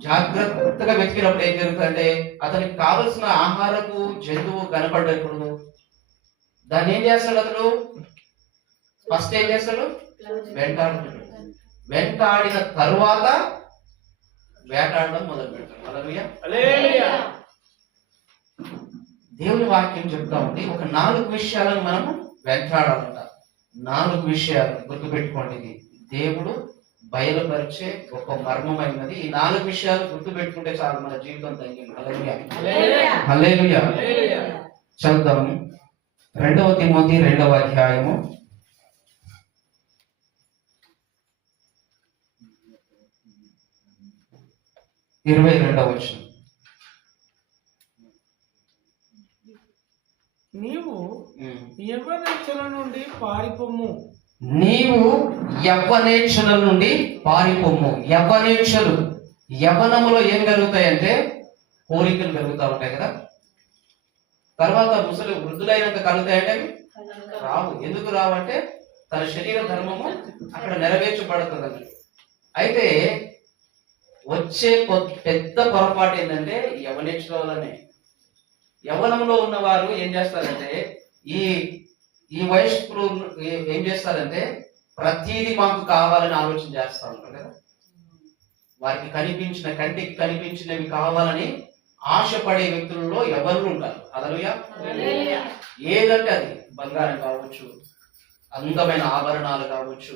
జాగ్రత్తగా వెతికినప్పుడు ఏం జరుగుతుందంటే అతనికి కావలసిన ఆహారపు జంతువు కనపడకూడదు. దాన్ని ఏం చేస్తాడు అతడు? ఫస్ట్ ఏం చేస్తాడు? వెంటాడుతాడు. వెంటాడిన తరువాత వేటాడడం మొదలు పెడతాడు. హల్లెలూయా. దేవుని వాక్యం చెప్తా ఉంది, ఒక 4 విషయాలను మనము వెంటాడాలంట. 4 విషయాలు గుర్తుపెట్టుకోండి. ఇది దేవుడు బయలుపరిచే గొప్ప మర్మమైనది. ఈ 4 విషయాలు గుర్తుపెట్టుకుంటే చాలు, మన జీవితం తగ్గింది. హల్లెలూయా. హల్లెలూయా. చదువుదాము. 2 తిమోతి 2వ అధ్యాయము 22వ వచనం. నీవు యవ్వనేచ్ఛల నుండి పారిపోము. నీవు యవ్వనేచ్ఛల నుండి పారిపోము. యవ్వనేచ్ఛలు, యవ్వనములో ఏం కలుగుతాయంటే కోరికలు కలుగుతూ ఉంటాయి కదా. తర్వాత ముసలి వృద్ధులైనంత కలుగుతాయంటే రావు. ఎందుకు రావంటే తన శరీర ధర్మము అక్కడ నెరవేర్చబడుతుంది. అయితే వచ్చే పెద్ద పొరపాటు ఏంటంటే యవ్వనేచ్ఛల వల్లనే. యవ్వనంలో ఉన్నవారు ఏం చేస్తారంటే ఈ ఈ వయస్కులు ఏం చేస్తారంటే ప్రతిదీ మాకు కావాలని ఆలోచన చేస్తా ఉంటారు కదా. వారికి కనిపించిన, కంటికి కనిపించినవి కావాలని ఆశపడే వ్యక్తులలో ఎవరు ఉంటారు. హల్లెలూయా. ఏదంటే అది బంగారం కావచ్చు, అందమైన ఆభరణాలు కావచ్చు,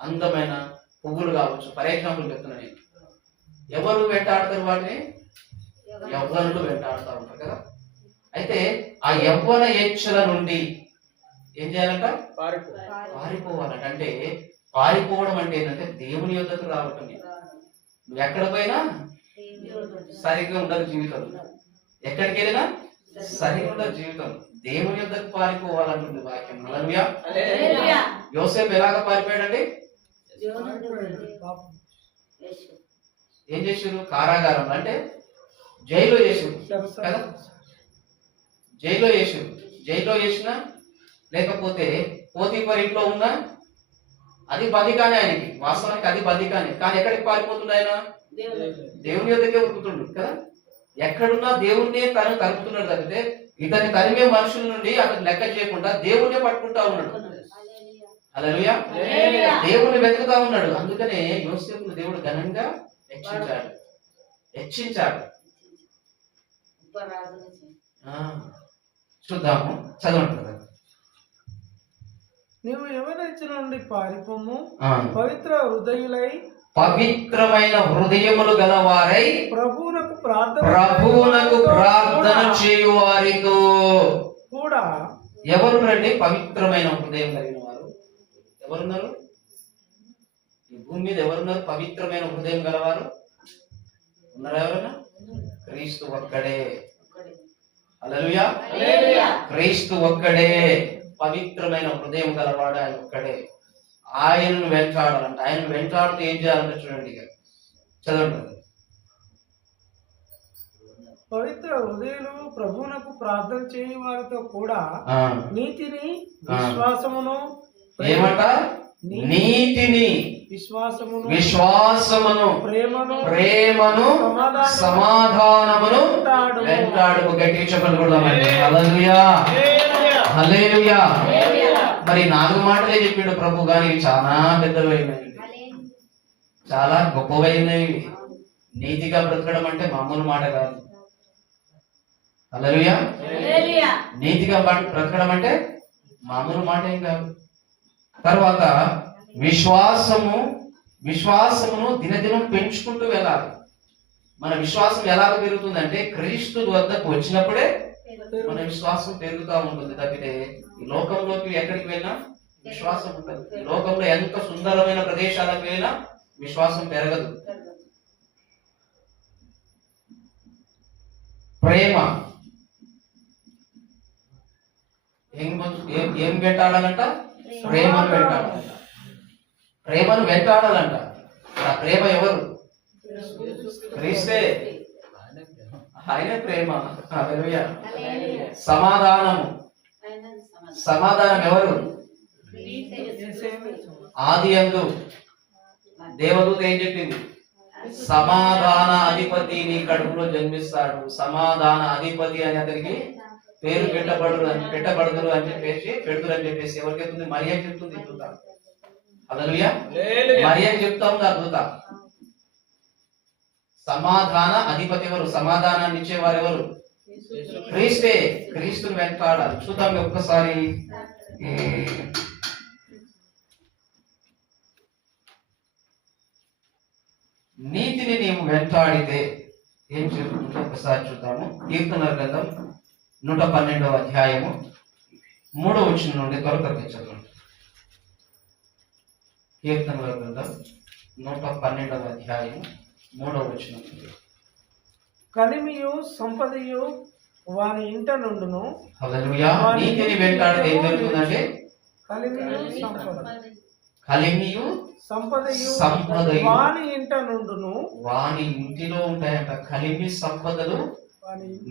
అందమైన పువ్వులు కావచ్చు. ఫర్ ఎగ్జాంపుల్ చెప్తున్నా నేను. ఎవరు వెంటాడతారు వాటిని? యవ్వనులు వెంటాడుతూ ఉంటారు కదా. అయితే ఆ యవ్వన ఏచ్ఛల నుండి ఏం చేయాలంట? పారిపోవాలంట. అంటే పారిపోవడం అంటే ఏంటంటే దేవుని యొద్దకు రావటం. నువ్వు ఎక్కడ పోయినా సరిగ్గా ఉండదు జీవితం. ఎక్కడికి వెళ్ళినా సరిగ్గా ఉండదు జీవితం. దేవుని యొద్దకు పారిపోవాలంటుంది వాక్యం. హల్లెలూయా. యోసేపు ఎలాగ పారిపోయాడండి? ఏం చేసారు? కారాగారం అంటే జైల్లో చేసారు కదా. జైల్లో చేసారు. జైల్లో చేసినా లేకపోతే పోతీఫర్ ఇంట్లో ఉన్నా అది బందికానే. ఆయనకి వాస్తవానికి అది బందికానే. కానీ ఎక్కడికి పారిపోతుండే ఆయన? దేవుని యొద్దకే ఉరుకుతుండు కదా. ఎక్కడున్నా దేవుణ్ణే తను తరుపుతున్నాడు తప్పితే ఇతని తరిమే మనుషుల నుండి అతను లెక్క చేయకుండా దేవుణ్ణే పట్టుకుంటా ఉన్నాడు. హల్లెలూయా. దేవుణ్ణి వెతుకుతా ఉన్నాడు. అందుకనే యోసేపును దేవుడు ఘనంగా హెచ్చించాడు. చూద్దాము, చదవండి. నీవు యవ్వనేచ్ఛల నుండి పారిపోము. పవిత్రమైన హృదయములు గలవారై ప్రభువునకు ప్రార్థన చేయు వారితో కూడా. ఎవరు రండి పవిత్రమైన హృదయం కలిగిన వారు? ఎవరున్నారు ఈ భూమి మీద? ఎవరున్నారు పవిత్రమైన హృదయం గలవారు? ఉన్నారా ఎవరైనా? క్రీస్తు ఒక్కడే. హల్లెలూయా. క్రీస్తు ఒక్కడే పవిత్రమైన హృదయం గలవాడు. ఆయన ఒక్కడే. ఆయనను వెంటాడాలంట. ఆయన వెంటాడుతూ ఏం చేయాలంటే చూడండి, ఇక చదవండి. పవిత్ర హృదయులు ప్రభువునకు ప్రార్థన చేయు వారితో కూడా నీతిని, విశ్వాసమును, ఏమంట? నీతిని, విశ్వాసమును, ప్రేమను, సమాధానమును వెంటాడు. గట్టి చెప్పలు కొడదామండి. హల్లెలూయా. హల్లెలూయా. మరి 4 మాటలే చెప్పిండు ప్రభు, కానీ చాలా పెద్దవైనవి, చాలా గొప్పవైనవి. నీతిగా బ్రతకడం అంటే మామూలు మాట కాదు. హల్లెలూయా. నీతిగా బ్రతకడం అంటే మామూలు మాట ఏం కాదు. తర్వాత విశ్వాసమును దినదినం పెంచుకుంటూ వెళ్ళాలి. మన విశ్వాసం ఎలా పెరుగుతుందంటే క్రీస్తు వద్దకు వచ్చినప్పుడే మన విశ్వాసం పెరుగుతూ ఉంటుంది. తప్పితే ఈ లోకంలోకి ఎక్కడికి వెళ్ళినా విశ్వాసం ఉంటుంది. ఈ లోకంలో ఎంత సుందరమైన ప్రదేశాలకు వెళ్ళినా విశ్వాసం పెరగదు. ప్రేమ ఏం వెంటాడాలంట? ప్రేమను వెంటాడాలంట. ప్రేమను వెంటాడాలంట. ఆ ప్రేమ ఎవరు? క్రీస్తే. ఆయనే ప్రేమ. హల్లెలూయా. సమాధానము. సమాధానం ఎవరు? ఆదియందు దేవదూత ఏం చెప్పింది? సమాధాన అధిపతి నీ కడుపులో జన్మిస్తాడు. సమాధాన అధిపతి అని అతనికి పేరు పెట్టబడుదురు అని చెప్పేసి పెడుదురు అని చెప్పేసి ఎవరికి చెప్తుంది? మరియా చెప్తుంది దూత. హల్లెలూయా. మరియా చెప్తా ఉంది ఆ దూత. సమాధాన అధిపతి ఎవరు? సమాధానాన్ని ఇచ్చేవారు ఎవరు? క్రీస్తే. క్రీస్తుని వెంటాడాలి. చూద్దాం ఒక్కసారి. నీతిని నీవు వెంటాడితే ఏం చెప్తుందో ఒకసారి చూద్దాము. కీర్తనల గ్రంథం 112వ అధ్యాయము 3వ వచనం నుండి త్వరగా చదవండి. కీర్తనల గ్రంథం 112వ అధ్యాయము 3వ వచనం నుండి. కలిమియు సంపదయు వాని ఇంట నుండును. హల్లెలూయా. నీతిని వెంటాడితే ఏం జరుగుతుందంటే కలిమియు సంపదయు వాని ఇంట నుండును. వాని ఇంటిలో ఉంటాయంట. కలిమి సంపదలు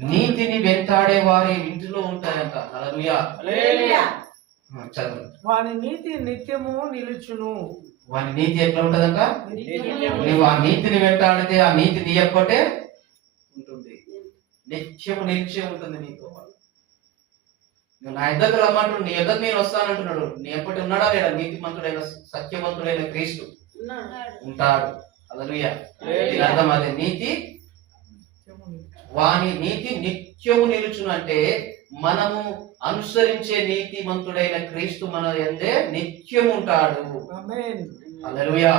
నీతిని వెంటాడే వారి ఇంటిలో ఉంటాయంట. హల్లెలూయా. చదవండి. వాని నీతి నిత్యము నిలుచును. వాని నీతి ఎట్లా ఉంటదంట? నువ్వు ఆ నీతిని వెంటాడితే ఆ నీతి నీ ఎప్పటే ఉంటుంది. నిత్యము నిలిచే ఉంటుంది నీతో. నా ఇద్దరు రమ్మంటున్నాడు, నీ ఎద్దరు నేను వస్తానంటున్నాడు. నీ ఎప్పటి ఉన్నాడా లేడా? నీతిమంతుడైన సత్యవంతుడైన క్రీస్తు ఉంటాడు. హల్లెలూయా. అర్థం అదే. నీతి వాని నీతి నిత్యము నిలుచును అంటే మనము అనుసరించే నీతిమంతుడైన క్రీస్తు మన యందే నిత్యము ఉంటాడు. హల్లెలూయా.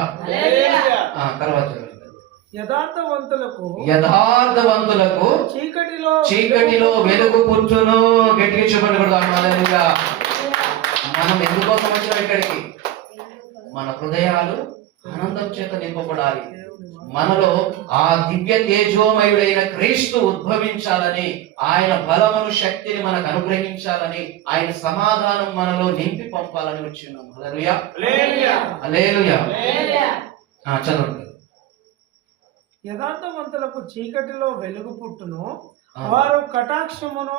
తర్వాత యథార్థవంతులకు చీకటిలో వెలుగు పుట్టును. గట్టిగా చెప్పండి. హల్లెలూయా. మనం ఎందుకోసం వచ్చాం ఇక్కడికి? మన హృదయాలు ఆనందం చేత నింపబడాలి. మనలో ఆ దివ్య తేజోమయుడైన క్రీస్తు ఉద్భవించాలని, ఆయన బలమును శక్తిని మనకు అనుగ్రహించాలని, ఆయన సమాధానం మనలో నింపి పంపాలని వచ్చినాం. హల్లెలూయా. హల్లెలూయా. చదవండి. యథార్థవంతులకు చీకటిలో వెలుగు పుట్టును. వారు కటాక్షమును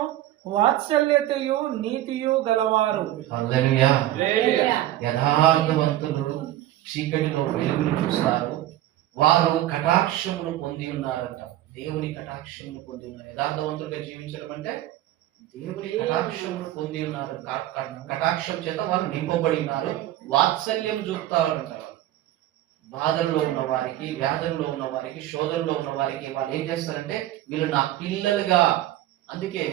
వాత్సల్యతయు నీతియు గలవారు. హల్లెలూయా. యథార్థవంతులు చీకటిలో వెలుగును చూస్తారు. వారు కటాక్షమును పొంది ఉన్నారంట. దేవుని కటాక్షమును పొంది ఉన్నారు. యథార్థవంతులుగా జీవించడం అంటే దేవుని కటాక్షమును పొంది ఉన్నారు. కటాక్షం చేత వారు నింపబడి ఉన్నారు. వాత్సల్యం చూపుతారంట. బాధల్లో ఉన్న వారికి, వ్యాధుల్లో ఉన్న వారికి, శోధనలో ఉన్న వారికి వాళ్ళు ఏం చేస్తారంటే వీళ్ళు నా పిల్లలుగా. అందుకే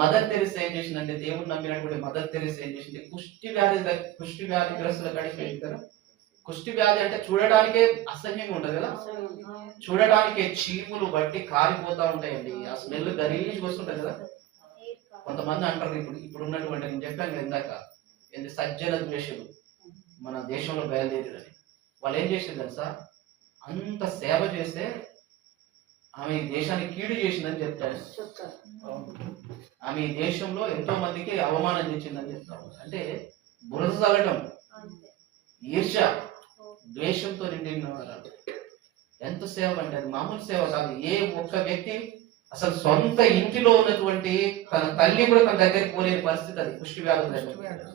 మదర్ తెరిసా ఏం చేసిందంటే, దేవుడు నమ్మినటువంటి మదర్ తెరిసా ఏం చేసింది? కుష్టి వ్యాధిగ్రస్తుల కాడికి వెళ్ళింది కదా. కుష్టి వ్యాధి అంటే చూడడానికే అసహ్యంగా ఉంటది కదా. చూడడానికే చీములు బట్టి కాలిపోతా ఉంటాయండి. ఆ స్మెల్ గలీజ్గా వస్తుంటది కదా. కొంతమంది అంటారు, ఇప్పుడు ఉన్నటువంటి నేను చెప్పాను కదా ఇందాక, ఏంది సజ్జన ద్వేషులు మన దేశంలో బయలుదేరారని. వాళ్ళు ఏం చేసింది తెలుసా? అంత సేవ చేస్తే ఆమె ఈ దేశానికి కీడు చేసిందని చెప్తారు. ఆమె ఈ దేశంలో ఎంతో మందికి అవమానం చేసిందని చెప్తారు. అంటే బురద తగటం, ఈర్ష, ద్వేషంతో నిండిన వారు. ఎంత సేవ అంటే అది మామూలు సేవ కాదు. ఏ ఒక్క వ్యక్తి అసలు సొంత ఇంటిలో ఉన్నటువంటి తన తల్లి కూడా తన దగ్గరికి పోలేని పరిస్థితి. అది కుష్టి వ్యాధుల దగ్గర.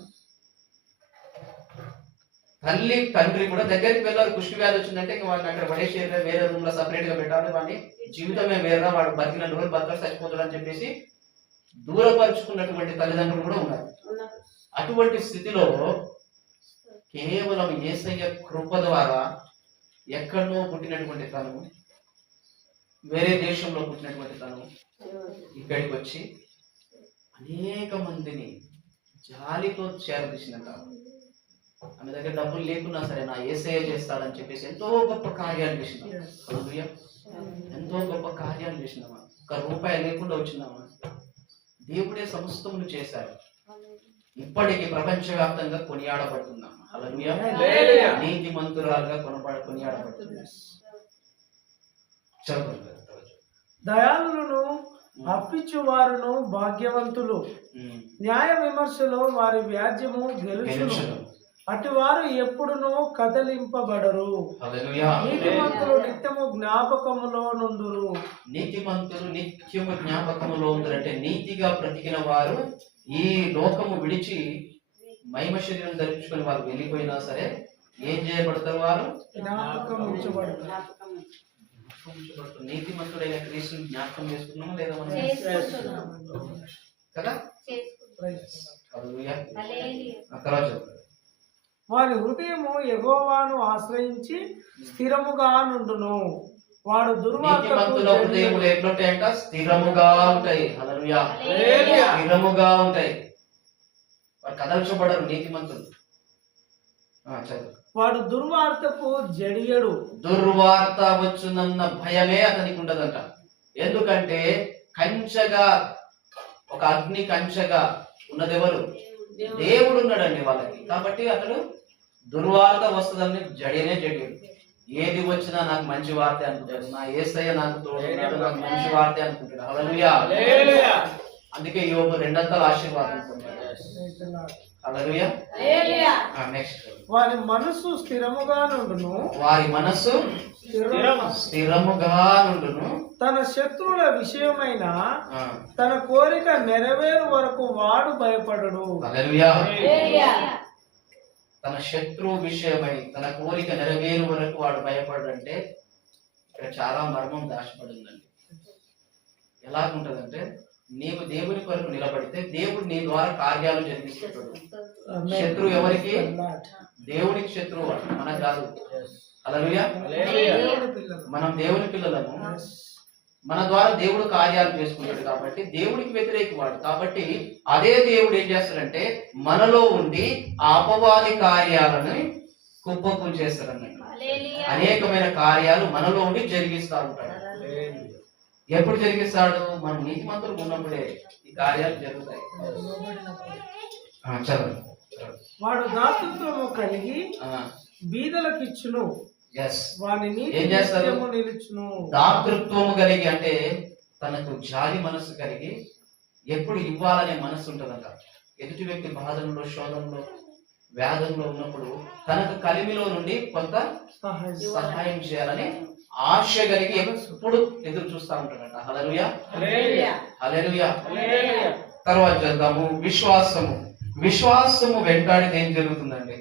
తల్లి తండ్రి కూడా దగ్గరికి వెళ్ళాలి. కుష్టి వ్యాధి వచ్చిందంటే ఇంకా వాడిని అక్కడ పడేసి వేరే రూమ్ లో సపరేట్ గా పెట్టాలి. వాడిని జీవితమే వేరేరా, వాడు బతికిన రోజులు బతక చచ్చిపోతాడు అని చెప్పేసి దూరపరుచుకున్నటువంటి తల్లిదండ్రులు కూడా ఉన్నారు. అటువంటి స్థితిలో కేవలం యేసయ్య కృప ద్వారా ఎక్కడో పుట్టినటువంటి తను, వేరే దేశంలో పుట్టినటువంటి తను ఇక్కడికి వచ్చి అనేక మందిని జాలితో చేరదీసినట్టు ఆమె దగ్గర డబ్బులు లేకున్నా సరే నా యేసయ్య చేస్తాడని చెప్పేసి ఎంతో గొప్ప కార్యాలు చేసినాం. హల్లెలూయా. ఎంతో గొప్ప కార్యాలు చేసినామా. ఒక రూపాయి లేకుండా వచ్చినామా. దేవుడే సమస్తమును చేశాడు. ఇప్పటికీ ప్రపంచవ్యాప్తంగా కొనియాడబడుతున్నాం. హల్లెలూయా. నీతి మంతురాలుగా కొనియాడబడుతున్నాం. చదువు. దయాళులను అప్పించు వారును భాగ్యవంతులు, న్యాయ విమర్శలో వారి వ్యాజ్యము గెలుచును, అటు వారు ఎప్పుడునూ కదలింపబడరు. నీతిమంతులు నిత్యము జ్ఞాపకములో నుందురు. నీతిమంతులు నిత్యము జ్ఞాపకములో ఉందరు అంటే నీతిగా బ్రతికిన వారు ఈ లోకము విడిచి మహిమ శరీరం ధరించుకుని వారు వెళ్ళిపోయినా సరే ఏం చేయబడతారు? వారు జ్ఞాపకం ఉంచబడతారు. నీతిమంతుడైన క్రీస్తుని జ్ఞాపకం చేసుకున్నామా లేదా మనం? కదా. వారి హృదయము యెహోవాను ఆశ్రయించి స్థిరముగా నుండును. వాడు నీతిమంతుల హృదయములు ఎట్లుంటాయంట? స్థిరముగా ఉంటాయి. హల్లెలూయా. స్థిరముగా ఉంటాయి. వారు కదల్చబడరు నీతిమంతులు. చదువు. వాడు దుర్వార్తకు జడియడు. దుర్వార్త వచ్చునన్న భయమే అతనికి ఉండదంట. ఎందుకంటే కంచెగా, ఒక అగ్ని కంచెగా ఉన్నదెవరు? దేవుడు ఉన్నాడండి వాళ్ళకి. కాబట్టి అతడు దుర్వార్త వస్తుందని జడియనే జడియడు. ఏది వచ్చినా నాకు మంచి వార్త అనుకుంటాడు. నా యేసయ్య నాకు తోడున్నాడు, నాకు మంచి వార్త అనుకుంటాడు. హల్లెలూయా. అందుకే యోబు రెండంతల ఆశీర్వాదం పొందాడు. హల్లెలూయా. నెక్స్ట్. వారి మనస్సు స్థిరముగా నుండును. వారి మనస్సు స్థిరముగా నుండును. తన శత్రువుల విషయమైన తన కోరిక నెరవేరు వరకు వాడు భయపడడు. హల్లెలూయా. తన శత్రువు విషయమై తన కోరిక నెరవేరు వరకు వాడు భయపడంటే ఇక్కడ చాలా మర్మం దాచిపడిందండి. ఎలాగుంటదంటే నీవు దేవుని కొరకు నిలబడితే దేవుడు నీ ద్వారా కార్యాలు జరిగిస్తాడు. శత్రువు ఎవరికి? దేవునికి శత్రువు, మనకు కాదు. హల్లెలూయా. మనం దేవుని పిల్లలము. మన ద్వారా దేవుడు కార్యాలు చేసుకుంటాడు కాబట్టి దేవుడికి వ్యతిరేకవాడు. కాబట్టి అదే దేవుడు ఏం చేస్తాడంటే మనలో ఉండి ఆ అపవాది కార్యాలను కుప్పకూలు చేస్తాడన్నట్టు. అనేకమైన కార్యాలు మనలో ఉండి జరిగిస్తా ఉంటాడు. ఎప్పుడు జరిగిస్తాడు? మనం నీతిమంతులు ఉన్నప్పుడే ఈ కార్యాలు జరుగుతాయి. చదువు. వాడు దాతృత్వము కలిగి బీదలకిచ్చును. ఏం చేస్తారు? నిలుచును. దాతృత్వము కలిగి అంటే తనకు జాలి మనసు కలిగి ఎప్పుడు ఇవ్వాలనే మనసు ఉంటుందంట. ఎదుటి వ్యక్తి బాధల్లో, శోధనలో, వ్యాధంలో ఉన్నప్పుడు తనకు కలిమిలో నుండి కొంత సహాయం చేయాలని ఆశ కలిగి ఎప్పుడు ఎదురు చూస్తా ఉంటాడంట. హల్లెలూయా. హల్లెలూయా. తర్వాత చూద్దాము విశ్వాసము. విశ్వాసము వెంటాడితే ఏం జరుగుతుందండి?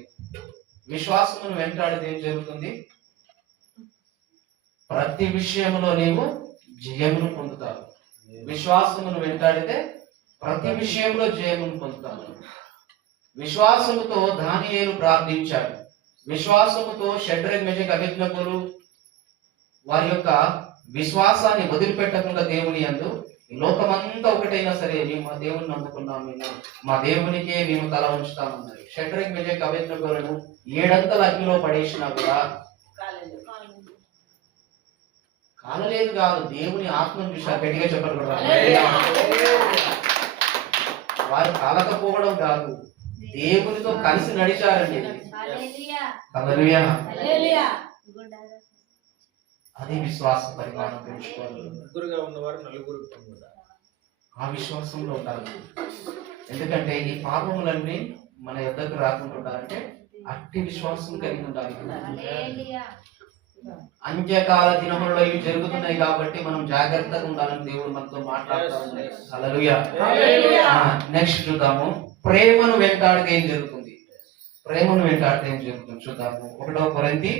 విశ్వాసమును వెంటాడితే ఏం జరుగుతుంది? ప్రతి విషయంలో నీవు జయమును పొందుతావు. విశ్వాసమును వెంటాడితే ప్రతి విషయంలో జయమును పొందుతావు. విశ్వాసముతో దానియేలు ప్రార్థించాడు. విశ్వాసముతో షడ్రక్ మెషక్ అబేద్నెగోలు వారి యొక్క విశ్వాసాన్ని వదిలిపెట్టకుండా దేవుని యందు ఈ లోకమంతా ఒకటైనా సరే మేము మా దేవుని నమ్ముకున్నాం, మేము మా దేవునికే మేము తల ఉంచుతామన్నారు. షడ్రక్ మెషక్ అబేద్నెగోలను 7 అంతల అగ్నిలో పడేసినా కూడా కాలలేదు కాదు, దేవుని ఆత్మను చూశారు. గట్టిగా చెప్పరు. వారు కాలకపోవడం కాదు, దేవునితో కలిసి నడిచారండి. హల్లెలూయా. అది విశ్వాస పరిమాణం పెంచుకోవాలి. ముగ్గురుగా ఉన్నవారు నలుగురు ఆ విశ్వాసంలో ఉండాలి. ఎందుకంటే ఈ పాపములన్నీ మన యొద్దకు రాకుండా ఉండాలంటే అట్టి విశ్వాసం కలిగి ఉండాలి. అంత్యకాల దినములలో ఇవి జరుగుతున్నాయి కాబట్టి మనం జాగ్రత్తగా ఉండాలని దేవుడు మనతో మాట్లాడుతూ ఉన్నాయి. హల్లెలూయా. నెక్స్ట్ చూద్దాము. ప్రేమను వెంటాడితే ఏం జరుగుతుంది? ప్రేమను వెంటాడితే ఏం జరుగుతుంది చూద్దాము. 1 కొరింథీ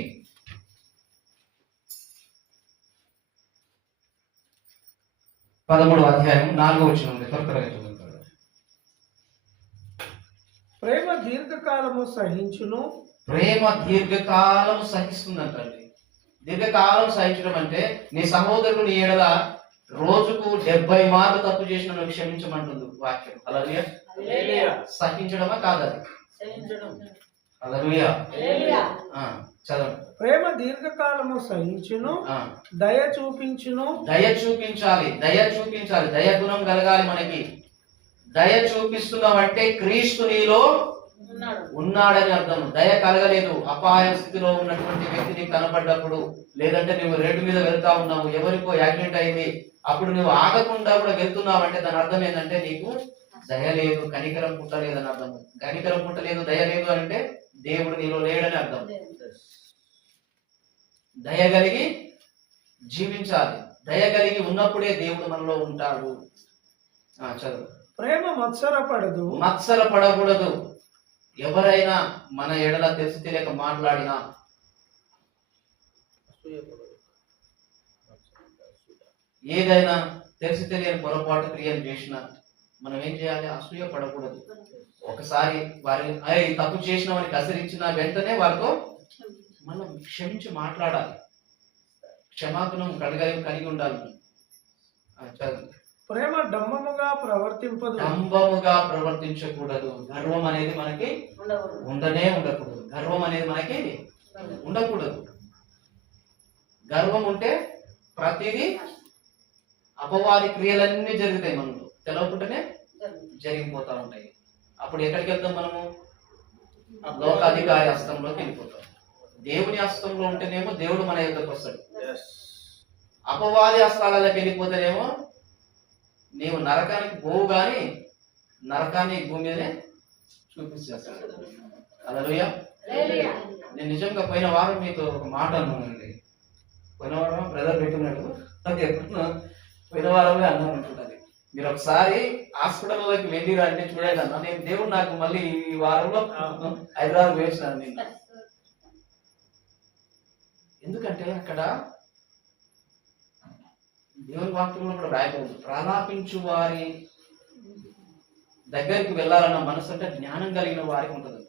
13వ అధ్యాయం 4వ వచనం ఉంది. త్వరగా చదువుతాడు. ప్రేమ దీర్ఘకాలము సహించును. ప్రేమ దీర్ఘకాలము సహిస్తుందంటండి. దీర్ఘకాలం సహించడం అంటే నీ సహోదరుడు నీ ఎడల రోజుకు 70 మార్లు తప్పు చేసిన నువ్వు క్షమించమంటుంది వాక్యం. హల్లెలూయా. సహించడమా కాదు? అది హల్లెలూయా. చదవండి. ప్రేమ దీర్ఘకాలము సహించును, దయ చూపించును. దయ చూపించాలి, దయ చూపించాలి, దయ గుణం కలగాలి మనకి. దయ చూపిస్తున్నావంటే క్రీస్తు నీలో ఉన్నాడని అర్థం. దయ కలగలేదు, అపాయ స్థితిలో ఉన్నటువంటి వ్యక్తిని కనపడ్డప్పుడు, లేదంటే నువ్వు రోడ్డు మీద వెళ్తా ఉన్నావు, ఎవరికో యాక్సిడెంట్ అయింది, అప్పుడు నువ్వు ఆగకుండా కూడా వెళ్తున్నావు అంటే దాని అర్థం ఏంటంటే నీకు దయ లేదు, కనికరం పుట్టలేదు అని అర్థం. కనికరం పుట్టలేదు, దయ లేదు అంటే దేవుడు నీలో లేడని అర్థం. దయ కలిగి జీవించాలి, దయ కలిగి ఉన్నప్పుడే దేవుడు మనలో ఉంటాడు. చదువు. ప్రేమ మత్సరపడదు, మత్సరపడకూడదు. ఎవరైనా మన ఎడల తెలిసి తెలియక మాట్లాడినా, ఏదైనా తెలిసి తెలియని పొరపాటు క్రియలు చేసినా మనం ఏం చేయాలి? అసూయ పడకూడదు. ఒకసారి వారి తప్పు చేసిన వారికి కసిరించిన వెంటనే వారితో మనం క్షమించి మాట్లాడాలి, క్షమాగుణం కలిగి ఉండాలి. ప్రేమ డంబముగా ప్రవర్తింపదు, డంబముగా ప్రవర్తించకూడదు. గర్వం అనేది మనకి ఉండకూడదు. గర్వం అనేది మనకి ఉండకూడదు. గర్వం ఉంటే ప్రతిదీ అపవాది క్రియలన్నీ జరుగుతాయి, మనలో తెలవకుండానే జరిగిపోతా ఉంటాయి. అప్పుడు ఎక్కడికి వెళ్తాం మనము? లోకాధికారి హస్తంలోకి వెళ్ళిపోతాం. దేవుని హస్తంలో ఉంటేనేమో దేవుడు మన యొక్కకు వస్తాడు. అపవాది హస్తాలలోకి వెళ్ళిపోతేనేమో నీవు నరకానికి పోవు గాని నరకాన్ని భూమి మీదనే చూపించేస్తాడు. హల్లెలూయా. నేను నిజంగా పోయిన వారం మీతో ఒక మాట అన్నానండి. పోయిన వారం బ్రదర్ పెట్టున్నాడు, పోయిన వారమే అన్నాను అనుకుంటుంది. మీరు ఒకసారి హాస్పిటల్లోకి వెళ్ళిరా అంటే చూడండి అన్న, నేను దేవుడు నాకు మళ్ళీ ఈ వారంలో హైదరాబాద్ వేసినాను నేను. ఎందుకంటే అక్కడ దేవుని వాక్యంలో కూడా రాయబడింది, ప్రలాపించు వారి దగ్గరికి వెళ్ళాలన్న మనసు అంటే జ్ఞానం కలిగిన వారికి ఉంటుంది.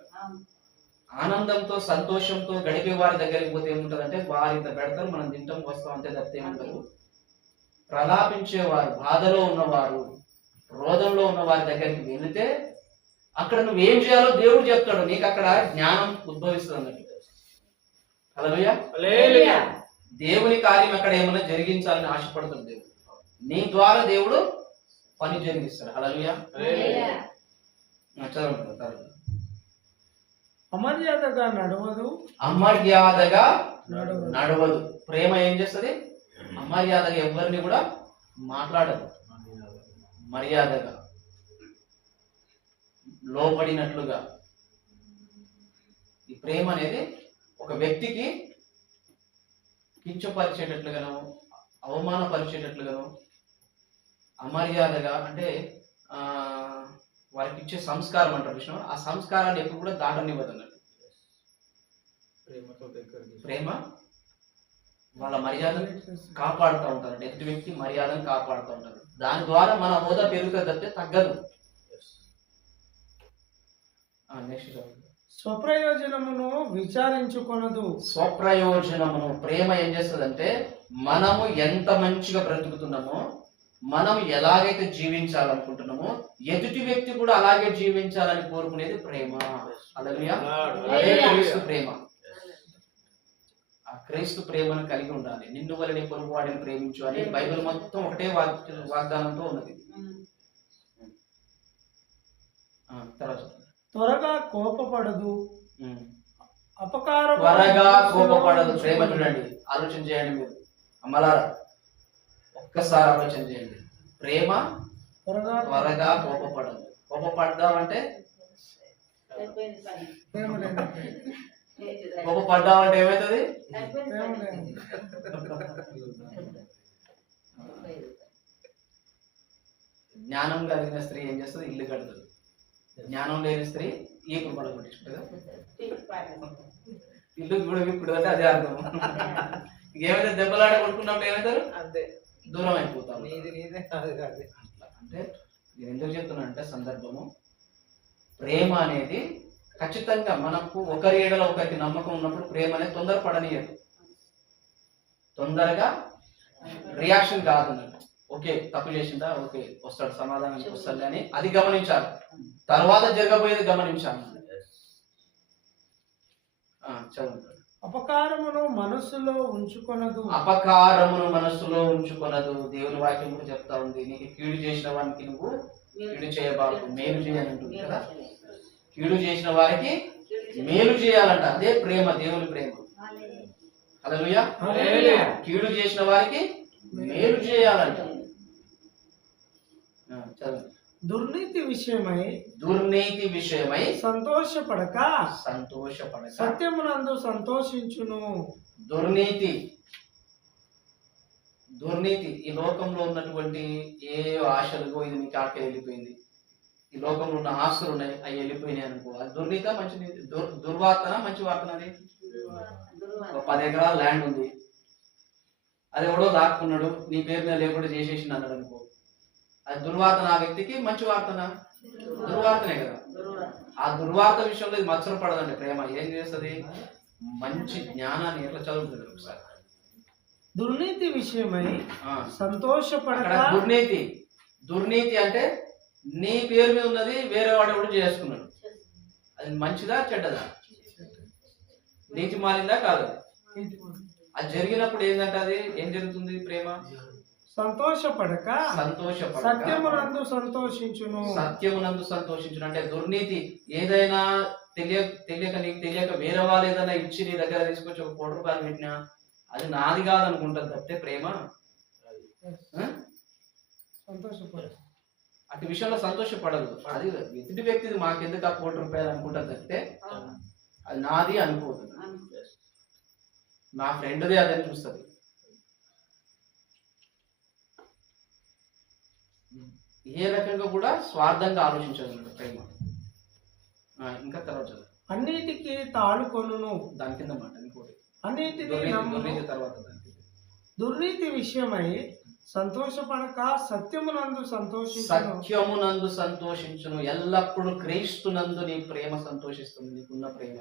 ఆనందంతో సంతోషంతో గడిపే వారి దగ్గరికి పోతే ఏముంటది అంటే వారి ఇంత పెడతారు, మనం తింటాం వస్తాం అంతే తప్పితే ఏముంటారు. ప్రలాపించేవారు, బాధలో ఉన్నవారు, రోధంలో ఉన్న వారి దగ్గరికి వెళితే అక్కడ నువ్వేం చేయాలో దేవుడు చెప్తాడు, నీకు అక్కడ జ్ఞానం ఉద్భవిస్తుంది అన్నట్టు. హల్లెలూయా. దేవుని కార్యం అక్కడ ఏమన్నా జరిగించాలని ఆశపడుతుంది దేవుడు. నీ ద్వారా దేవుడు పని జరిగిస్తాడు. హల్లెలూయా. చదవండి. అమర్యాదగా నడవదు, అమర్యాదగా నడవదు. ప్రేమ ఏం చేస్తుంది? అమర్యాదగా ఎవరిని కూడా మాట్లాడదు. మర్యాదగా, లోబడినట్లుగా. ఈ ప్రేమ అనేది ఒక వ్యక్తికి కించపరిచేటట్లుగాను, అవమానపరిచేటట్లుగాను, అమర్యాదగా అంటే వారికి ఇచ్చే సంస్కారం అంటారు విష్ణు, ఆ సంస్కారాన్ని ఎప్పుడు కూడా దాటనివ్వదు అన్నట్టు. ప్రేమ వాళ్ళ మర్యాదను కాపాడుతూ ఉంటారు. ఎదుటి వ్యక్తి మర్యాదను కాపాడుతూ ఉంటారు. దాని ద్వారా మన హోదా పెరుగుతుంది తప్పితే తగ్గదు. నెక్స్ట్. స్వప్రయోజనమును విచారించుకొనదు. స్వప్రయోజనమును. ప్రేమ ఏం చేస్తుందంటే మనము ఎంత మంచిగా బ్రతుకుతున్నామో, మనం ఎలాగైతే జీవించాలనుకుంటున్నామో ఎదుటి వ్యక్తి కూడా అలాగే జీవించాలని కోరుకునేది ప్రేమ. హల్లెలూయా. అదే క్రీస్తు ప్రేమ. ఆ క్రీస్తు ప్రేమను కలిగి ఉండాలి. నిన్ను వలె పొరుగువాడిని ప్రేమించు అని బైబిల్ మొత్తం ఒకటే వాగ్దానంతో ఉన్నది. తర్వాత త్వరగా కోపపడదు, త్వరగా కోపపడదు. ప్రేమ చూడండి, ఆలోచన చేయండి మీరు అమ్మలారా, ఒక్కసారి ఆలోచన చేయండి. ప్రేమ త్వరగా కోపపడదు. కోపపడ్డామంటే కోపపడ్డామంటే ఏమవుతుంది? జ్ఞానం కలిగిన స్త్రీ ఏం చేస్తుంది? ఇల్లు కడుతుంది. జ్ఞానం లేని స్త్రీ ఈపుడు పడ కొట్టించుకుంటుందా? ఇల్లు కూడా ఇప్పుడు అంటే అదే అర్థం. ఏమైతే దెబ్బలాట కొట్టుకున్నప్పుడు ఏమవుతారు? అంతే, దూరం అయిపోతాం. అంటే నేను ఎందుకు చెప్తున్నా అంటే సందర్భము, ప్రేమ అనేది ఖచ్చితంగా మనకు ఒకరి ఏడలో ఒకరికి నమ్మకం ఉన్నప్పుడు ప్రేమ అనేది తొందరపడనీయదు. తొందరగా రియాక్షన్ కాదు. ఓకే తప్పు చేసిందా, ఓకే వస్తాడు, సమాధానం వస్తాడు అని అది గమనించాలి. తర్వాత జరగబోయేది గమనించాలి. చదువు. అపకారమును మనస్సులో ఉంచుకొనదు. అపకారమును మనస్సులో ఉంచుకొనదు. దేవుని వాక్యం కూడా చెప్తా ఉంది, నీకు కీడు చేసిన వారికి నువ్వు కీడు చేయబాకు, మేలు చేయాలంటుంది కదా. కీడు చేసిన వారికి మేలు చేయాలంట. అదే ప్రేమ, దేవుని ప్రేమ. హల్లెలూయా. కీడు చేసిన వారికి మేలు చేయాలంట. చదువు. దుర్నీతి విషయమై సంతోషపడక సత్యమునందు సంతోషించును. దుర్నీతి ఈ లోకంలో ఉన్నటువంటి ఏ ఆశలుగో ఇది నీకు ఆకే వెళ్ళిపోయింది. ఈ లోకంలో ఉన్న ఆస్తులు ఉన్నాయి, అవి వెళ్ళిపోయినాయి అనుకో, అది దుర్నీత మంచి నీతి? దుర్వార్తన మంచి వార్తన? అది 10 ఎకరాల ల్యాండ్ ఉంది, అది ఎవడో దాక్కున్నాడు, నీ పేరు మీద లేకుండా చేసేసి అన్నాడు అనుకో, అది దుర్వార్తన? ఆ వ్యక్తికి మంచి వార్తన? దుర్వార్తనే కదా. ఆ దుర్వార్త విషయంలో ఇది మత్సరం పడదండి. ప్రేమ ఏం చేస్తుంది? మంచి జ్ఞానాన్ని ఎట్లా చదువుతుంది ఒకసారి. దుర్నీతి విషయమై సంతోషపడక. దుర్నీతి అంటే నీ పేరు మీద ఉన్నది వేరే వాడు ఎవడు చేసుకున్నాడు, అది మంచిదా చెడ్డదా? నీతి మారిందా కాదు? అది జరిగినప్పుడు ఏంటంటే అది ఏం జరుగుతుంది? ప్రేమ సంతోషపడక సత్యమునందు సంతోషించును. సత్యమునందు సంతోషించును అంటే దుర్నీతి ఏదైనా తెలియక నీకు తెలియక వేరే వాళ్ళు ఏదైనా ఇచ్చి నీ దగ్గర తీసుకొచ్చి ఒక ₹1 పెట్టినా అది నాది కాదనుకుంటుంది తప్పితే ప్రేమ అటు విషయంలో సంతోషపడదు. అది ఎదుటి వ్యక్తిది, మాకెందుకు ఆ ₹1 అనుకుంటుంది తప్పితే అది నాది అనుకోదు. నా ఫ్రెండ్దే అదని చూస్తుంది. ఏ రకంగా కూడా స్వార్థంగా ఆలోచించదు ప్రేమ. ఇంకా తర్వాత అన్నిటికీ తాళుకొనును. దాని కింద మాట ఇంకోటి, దుర్నీతి విషయమై సంతోషపడక సత్యమునందు సంతోషించును. ఎల్లప్పుడూ క్రీస్తునందు నీ ప్రేమ సంతోషిస్తుంది. నీకున్న ప్రేమ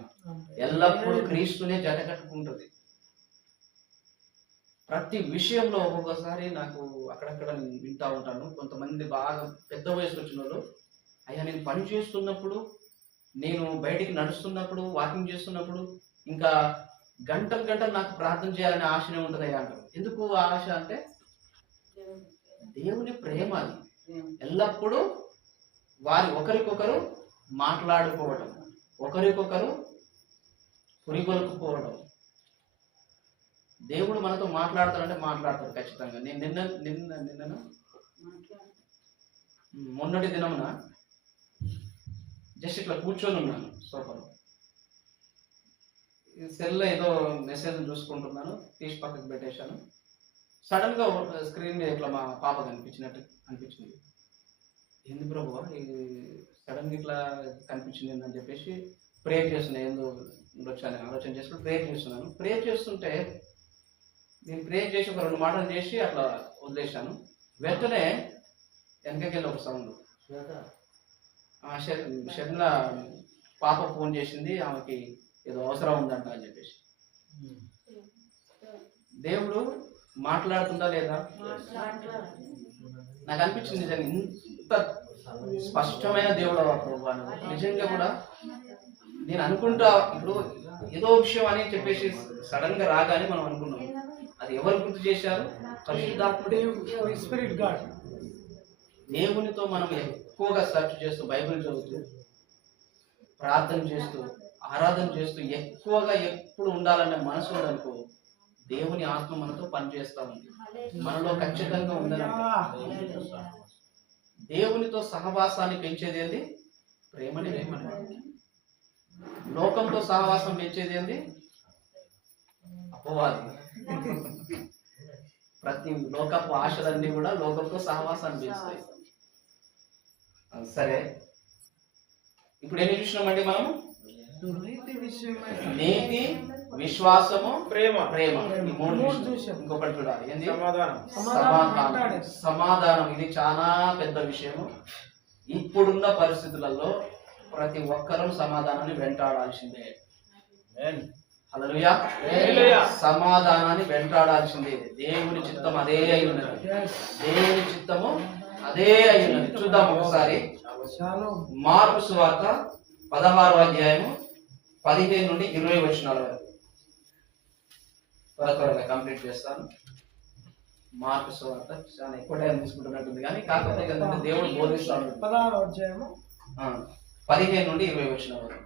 ఎల్లప్పుడూ క్రీస్తునే జతకట్టుకుంటుంది. ప్రతి విషయంలో ఒక్కొక్కసారి నాకు అక్కడక్కడ నేను వింటా ఉంటాను, కొంతమంది బాగా పెద్ద వయసు వచ్చిన వాళ్ళు, అయ్యా నేను పని చేస్తున్నప్పుడు, నేను బయటికి నడుస్తున్నప్పుడు, వాకింగ్ చేస్తున్నప్పుడు ఇంకా గంటలు నాకు ప్రార్థన చేయాలనే ఆశనే ఉంటుంది అంటారు. ఎందుకు ఆ ఆశ అంటే దేవుని ప్రేమ. అది ఎల్లప్పుడూ వారి ఒకరికొకరు మాట్లాడుకోవడం, ఒకరికొకరు పురిగొలుపుకోవడం. దేవుడు మనతో మాట్లాడతాడంటే మాట్లాడతాడు ఖచ్చితంగా. నేను నిన్న మొన్నటి దినమున జస్ట్ ఇట్లా కూర్చొని ఉన్నాను సోఫాలో, సెల్లో ఏదో మెసేజ్ చూసుకుంటున్నాను, తీసి పక్కకు పెట్టేశాను. సడన్ గా స్క్రీన్ మీద ఇట్లా మా పాప అనిపించింది. ఎందుకు ప్రభువా సడన్ గా ఇట్లా కనిపించింది అని చెప్పేసి ప్రేయర్ చేస్తున్నాను. ఏందో వచ్చాను ఆలోచన చేసుకుని ప్రేయర్ చేస్తున్నాను. ప్రేయర్ చేస్తుంటే నేను ప్రేయర్ చేసి ఒక 2 మాటలు చేసి అట్లా వదిలేశాను. వెంటనే వెనకకెళ్ళి ఒక సౌండ్. షర్మిల పాప ఫోన్ చేసింది, ఆమెకి ఏదో అవసరం ఉందంట అని చెప్పేసి. దేవుడు మాట్లాడుతుందా లేదా? నాకు అనిపించింది నిజంగా ఇంత స్పష్టమైన దేవుడు ప్రభు. నిజంగా కూడా నేను అనుకుంటా ఇప్పుడు ఏదో విషయం అని చెప్పేసి సడన్ గా రాగానే మనం అనుకున్నాం, అది ఎవరు గుర్తు చేశారు? పరిశుద్ధాత్ముడు, స్పిరిట్ గాడ్. దేవునితో మనం ఎక్కువగా సెర్చ్ చేస్తూ, బైబిల్ చదువుతూ, ప్రార్థన చేస్తూ, ఆరాధన చేస్తూ ఎక్కువగా ఎప్పుడు ఉండాలనే మనసు ఉందనుకో, దేవుని ఆత్మ మనతో పనిచేస్తా ఉంది, మనలో ఖచ్చితంగా ఉందని. దేవునితో సహవాసాన్ని పెంచేది ఏంది? ప్రేమని. లోకంతో సహవాసం పెంచేది ఏంది? అపవాది. ప్రతి లోకపు ఆశలన్నీ కూడా లోకంతో సహవాసాన్ని పెంచుతాయి. సరే, ఇప్పుడు ఏం చూసినామండి మనం? నీతి, విశ్వాసము, ప్రేమ. ఈ 3 చూసాం. ఇంకొకటి చూడాలి, ఏంది? సమాధానం. ఇది చాలా పెద్ద విషయము. ఇప్పుడున్న పరిస్థితులలో ప్రతి ఒక్కరూ సమాధానాన్ని వెంటాడాల్సిందే. హల్లెలూయా. సమాధానాన్ని వెంటాడాల్సిందే. దేవుని చిత్తం అదే అయి ఉన్నది. దేవుని చిత్తము అదే అయి ఉన్నది. చూద్దాం ఒకసారి. మార్కు సువార్త 16వ అధ్యాయము 15 నుండి 20 వచనాల వరకు త్వరగా కంప్లీట్ చేస్తాను. మార్కు సువార్త చాలా ఎక్కువ టైం తీసుకుంటున్నట్టుంది కానీ కాకపోతే ఏంటంటే దేవుడు బోధిస్తాడు. 16వ అధ్యాయము 15 నుండి 20 వచనాల వరకు.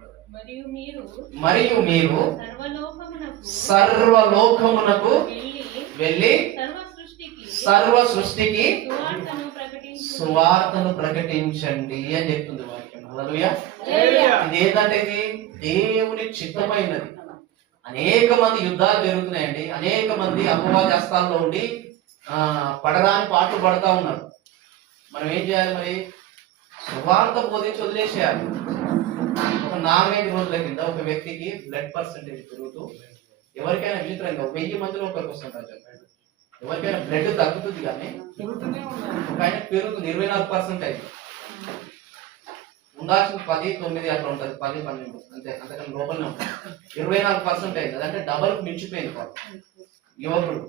మరియు మీరు సర్వలోకమునకు వెళ్ళి సర్వ సృష్టికి సువార్తను ప్రకటించండి అని చెప్తుంది వాక్యం. హల్లెలూయా. ఇది ఏంటంటే ఇది దేవుని చిత్తమైనది. అనేక మంది యుద్ధాలు జరుగుతున్నాయండి. అనేక మంది అపవాదాస్తాల్లో ఉండి పడరాని పాటలు పడతా ఉన్నారు. మనం ఏం చేయాలి మరి? సువార్త బోధించి వదిలేసేయాలి. ఒక 4-5 రోజుల కింద ఒక వ్యక్తికి బ్లడ్ పర్సెంటేజ్ పెరుగుతూ, ఎవరికైనా విచిత్రంగా 1000 మందిలో ఒకరికి వస్తుంటారు. ఎవరికైనా బ్లడ్ తగ్గుతుంది కానీ ఒక ఆయన పెరుగుతుంది 24% అయింది. ఉండాల్సిన 10, 9 అట్లా ఉంటుంది, 10, 12 అంతే, అంతకన్నా లోపలనే ఉంటుంది. 24% అయింది. అదంటే డబల్ మించిపోయింది. యువకుడు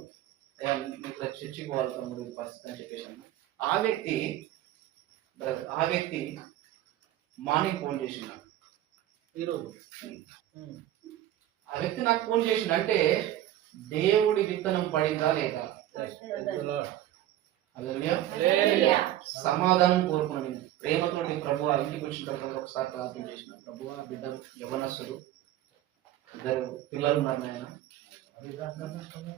ఇట్లా చర్చిపోవాలి తమ్ముడు పరిస్థితి అని చెప్పేసి ఆ వ్యక్తి మార్నింగ్ ఫోన్ చేసిండు. ఈరోజు ఆ వ్యక్తి నాకు ఫోన్ చేసిండు. అంటే దేవుడి విత్తనం పడిందా లేదా? సమాధానం కోరుకున్నాను నేను ప్రేమతోటి. ప్రభు ఇంటికి వచ్చిన తర్వాత ఒకసారి ప్రార్థన చేసిన, ప్రభు బిడ్డ యవనస్తుడు, 2 పిల్లలు ఉన్నారు నాయన,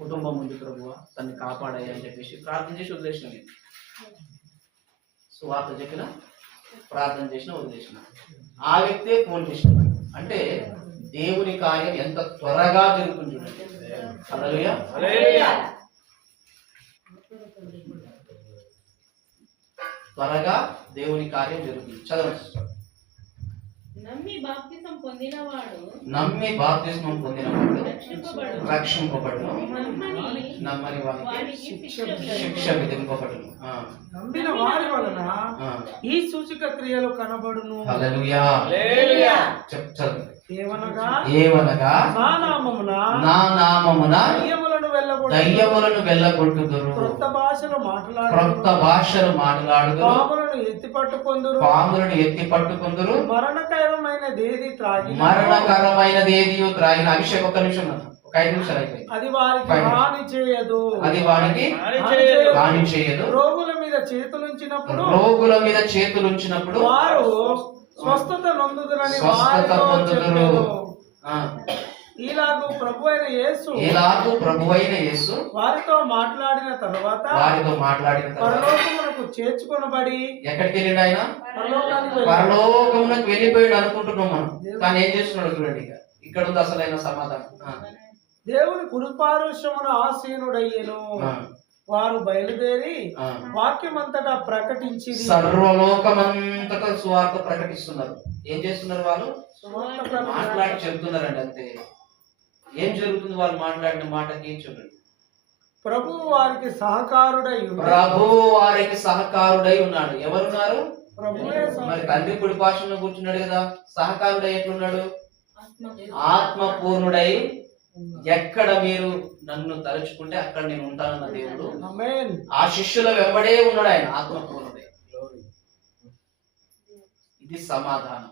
కుటుంబం ఉంది ప్రభు, తన్ని కాపాడాయి అని చెప్పేసి ప్రార్థన చేసి వదిలేసిన. నేను సువార్త చెప్పిన, ప్రార్థన చేసిన, వదిలేసిన. ఆ వ్యక్తే ఫోన్ చేసిన. అంటే దేవుని కార్యం ఎంత త్వరగా జరుగుతుంది చూడండి. హల్లెలూయా. త్వరగా దేవుని కార్యం జరుగుతుంది. చదవండి. నమ్మి బాప్తిసం పొందినవాడు రక్షింపబడును, నమ్మని వారికి శిక్ష విధింపబడును. నమ్మిన వారి వలన ఈ సూచక క్రియలు కనబడును. హల్లెలూయా. ఏవనగా నా నామమున దయ్యములను వెళ్ళగొట్టుదురు, క్రొత్త భాషలు మాట్లాడుదురు, పాములను ఎత్తి పట్టుకొందురు, మరణకరమైనదేది త్రాగిన. అభిషేక్ ఒక్క నిమిషం, ఒక 5 నిమిషాలు అయిపోయింది. అది వారికి హాని చేయదు. రోగుల మీద చేతులుంచినప్పుడు వారు స్వస్థత నొందుదురని ఇలాగూ ప్రభువైన యేసు వారితో మాట్లాడిన తరువాత పరలోకమునకు చేర్చుకొనబడి ఎక్కడికి వెళ్ళిండు ఆయన? పరలోకమునకు వెళ్ళిపోయాడు అనుకుంటున్నాం మనం, కానీ ఏం చేస్తున్నాడు చూడండి. ఇక్కడ ఉంది అసలైన సమాధానం. దేవుని కురుపారుష్యమున ఆసీనుడయ్యెను. వారు బయలుదేరి వాక్యమంతటా ప్రకటించి సర్వలోకమంతటా సువార్త ప్రకటిస్తున్నారు. ఏం చేస్తున్నారు? వాళ్ళు మాట్లాడి చెబుతున్నారండి. అంతే. ఏం జరుగుతుంది వాళ్ళు మాట్లాడిన మాటకి? చూడండి. ప్రభువు వారికి సహకారుడై ఉన్నాడు. ఎవరున్నారు? మరి తండ్రి కుడి పార్శ్వంలో కూర్చున్నాడు కదా. సహకారుడై ఎట్లున్నాడు? ఆత్మపూర్ణుడై, ఎక్కడ మీరు నన్ను తలుచుకుంటే అక్కడ నేను ఉంటానన్న దేవుడు ఆ శిష్యుల వెంబడే ఉన్నాడు ఆయన, ఆత్మపూర్ణుడై. ఇది సమాధానం.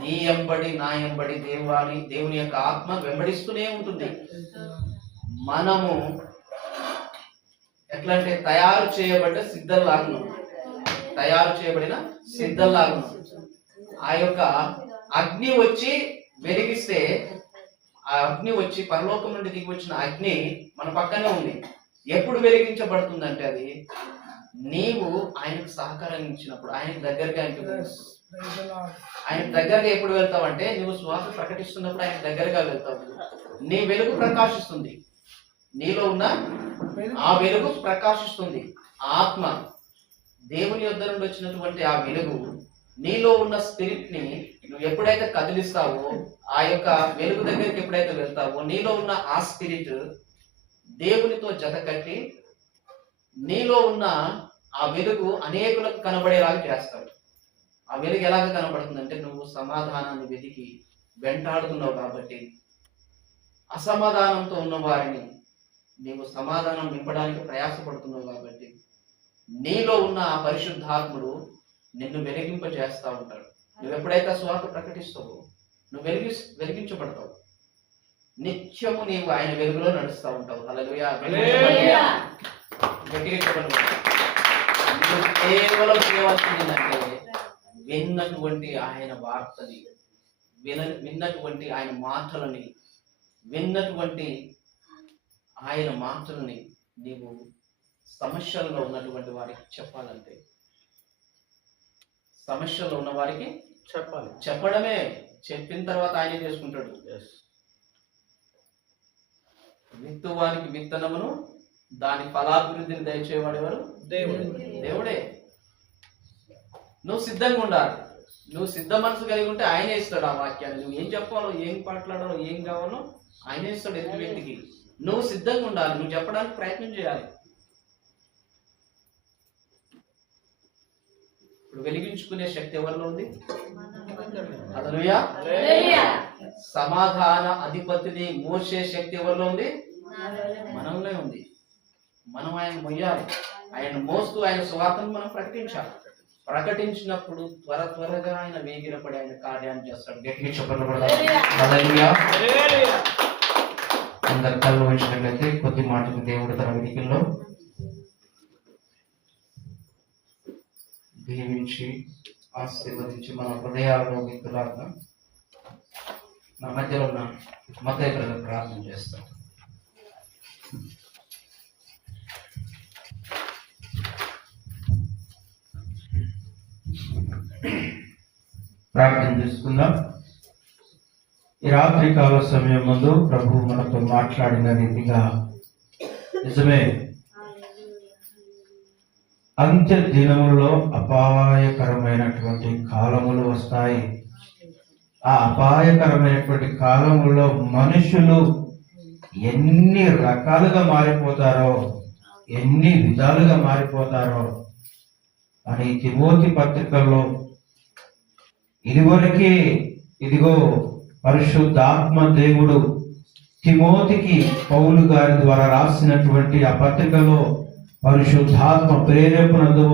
నీ ఎంబడి నా ఎంబడి దేవుని యొక్క ఆత్మ వెంబడిస్తూనే ఉంటుంది. మనము ఎట్లా అంటే తయారు చేయబడిన సిద్ధంలాగున్నాం. ఆ యొక్క అగ్ని వచ్చి వెలిగిస్తే, ఆ అగ్ని వచ్చి పరలోకం నుండి దిగి వచ్చిన అగ్ని మన పక్కనే ఉంది. ఎప్పుడు వెలిగించబడుతుందంటే అది నీవు ఆయనకు సహకారం ఇచ్చినప్పుడు, ఆయనకు దగ్గరగా ఎప్పుడు వెళ్తావు అంటే నువ్వు శ్వాస ప్రకటిస్తున్నప్పుడు ఆయన దగ్గరగా వెళ్తావు. నీ వెలుగు ప్రకాశిస్తుంది. నీలో ఉన్న ఆ వెలుగు ప్రకాశిస్తుంది. ఆత్మ దేవుని యొద్ద నుండి వచ్చినటువంటి ఆ వెలుగు నీలో ఉన్న స్పిరిట్ ని నువ్వు ఎప్పుడైతే కదిలిస్తావో, ఆ యొక్క వెలుగు దగ్గరికి ఎప్పుడైతే వెళ్తావో, నీలో ఉన్న ఆ స్పిరిట్ దేవునితో జత కట్టి నీలో ఉన్న ఆ వెలుగు అనేకులకు కనబడేలాగా చేస్తాడు. ఆ వెలుగు ఎలాగ కనబడుతుందంటే నువ్వు సమాధానాన్ని వెతికి వెంటాడుతున్నావు కాబట్టి, అసమాధానంతో ఉన్న వారిని నీవు సమాధానం నింపడానికి ప్రయాసపడుతున్నావు కాబట్టి, నీలో ఉన్న ఆ పరిశుద్ధాత్ముడు నిన్ను వెలిగింప చేస్తా ఉంటాడు. నువ్వు ఎప్పుడైతే స్వార్థ ప్రకటిస్తావో, నువ్వు వెలిగించబడతావు. నిత్యము నీవు ఆయన వెలుగులో నడుస్తూ ఉంటావు. హల్లెలూయా. హల్లెలూయా. గట్టిగా చెప్పండి. నువ్వు కేవలం చేయవలసింది ఏంటంటే విన్నటువంటి ఆయన వార్తని, విన్నటువంటి ఆయన మాటలని, విన్నటువంటి ఆయన మాటలని నీవు సమస్యల్లో ఉన్నటువంటి వారికి చెప్పాలంటే, సమస్యలో ఉన్న వారికి చెప్పడమే. చెప్పిన తర్వాత ఆయనే చేసుకుంటాడు. విత్తువానికి విత్తనమును దాని ఫలాభివృద్ధిని దయచేవాడెవరు? దేవుడే. నువ్వు సిద్ధంగా ఉండాలి. నువ్వు సిద్ధ మనసు కలిగి ఉంటే ఆయనే ఇస్తాడు ఆ వాక్యాన్ని. నువ్వు ఏం చెప్పాలో, ఏం మాట్లాడాలో, ఏం కావాలో ఆయనే ఇస్తాడు ఎదుటి వ్యక్తికి. నువ్వు సిద్ధంగా ఉండాలి. నువ్వు చెప్పడానికి ప్రయత్నం చేయాలి. ఇప్పుడు వెలిగించుకునే శక్తి ఎవరిలో ఉంది? హల్లెలూయా. సమాధాన అధిపతిని మోసే శక్తి ఎవరిలో ఉంది? మనలో ఉంది. మనం ఆయన మొయ్యాలి. ఆయన మోస్తూ ఆయన స్వార్థను మనం ప్రకటించాలి. ప్రకటించినప్పుడు త్వరగా ఆయన వేగిరపడి ఆయన కార్యాన్ని చేస్తాడు. గట్టిగా చెప్పబడతాడు. హల్లెలూయా. అందరు కళ్ళు ఉంచినట్లయితే కొద్ది మాటలు దేవుడు తన వెలికిల్లో దీవించి ఆశీర్వదించి మన హృదయాల్లో విత్తులాగా నా మధ్యలో ఉన్న మత్తయి బ్రదర్ ప్రార్థన చేస్తాం. ప్రార్థన చేసుకుందాం. ఈ రాత్రి కాల సమయం ముందు ప్రభు మనతో మాట్లాడిన రీతిగా నిజమే, అంత్య దినములలో అపాయకరమైనటువంటి కాలములు వస్తాయి. ఆ అపాయకరమైనటువంటి కాలములో మనుషులు ఎన్ని రకాలుగా మారిపోతారో, ఎన్ని విధాలుగా మారిపోతారో అని తిమోతి పత్రికల్లో ఇదివరకే ఇదిగో పరిశుద్ధాత్మ దేవుడు తిమోతికి పౌలు గారి ద్వారా రాసినటువంటి ఆ పత్రికలో పరిశుద్ధాత్మ ప్రేరేపణతో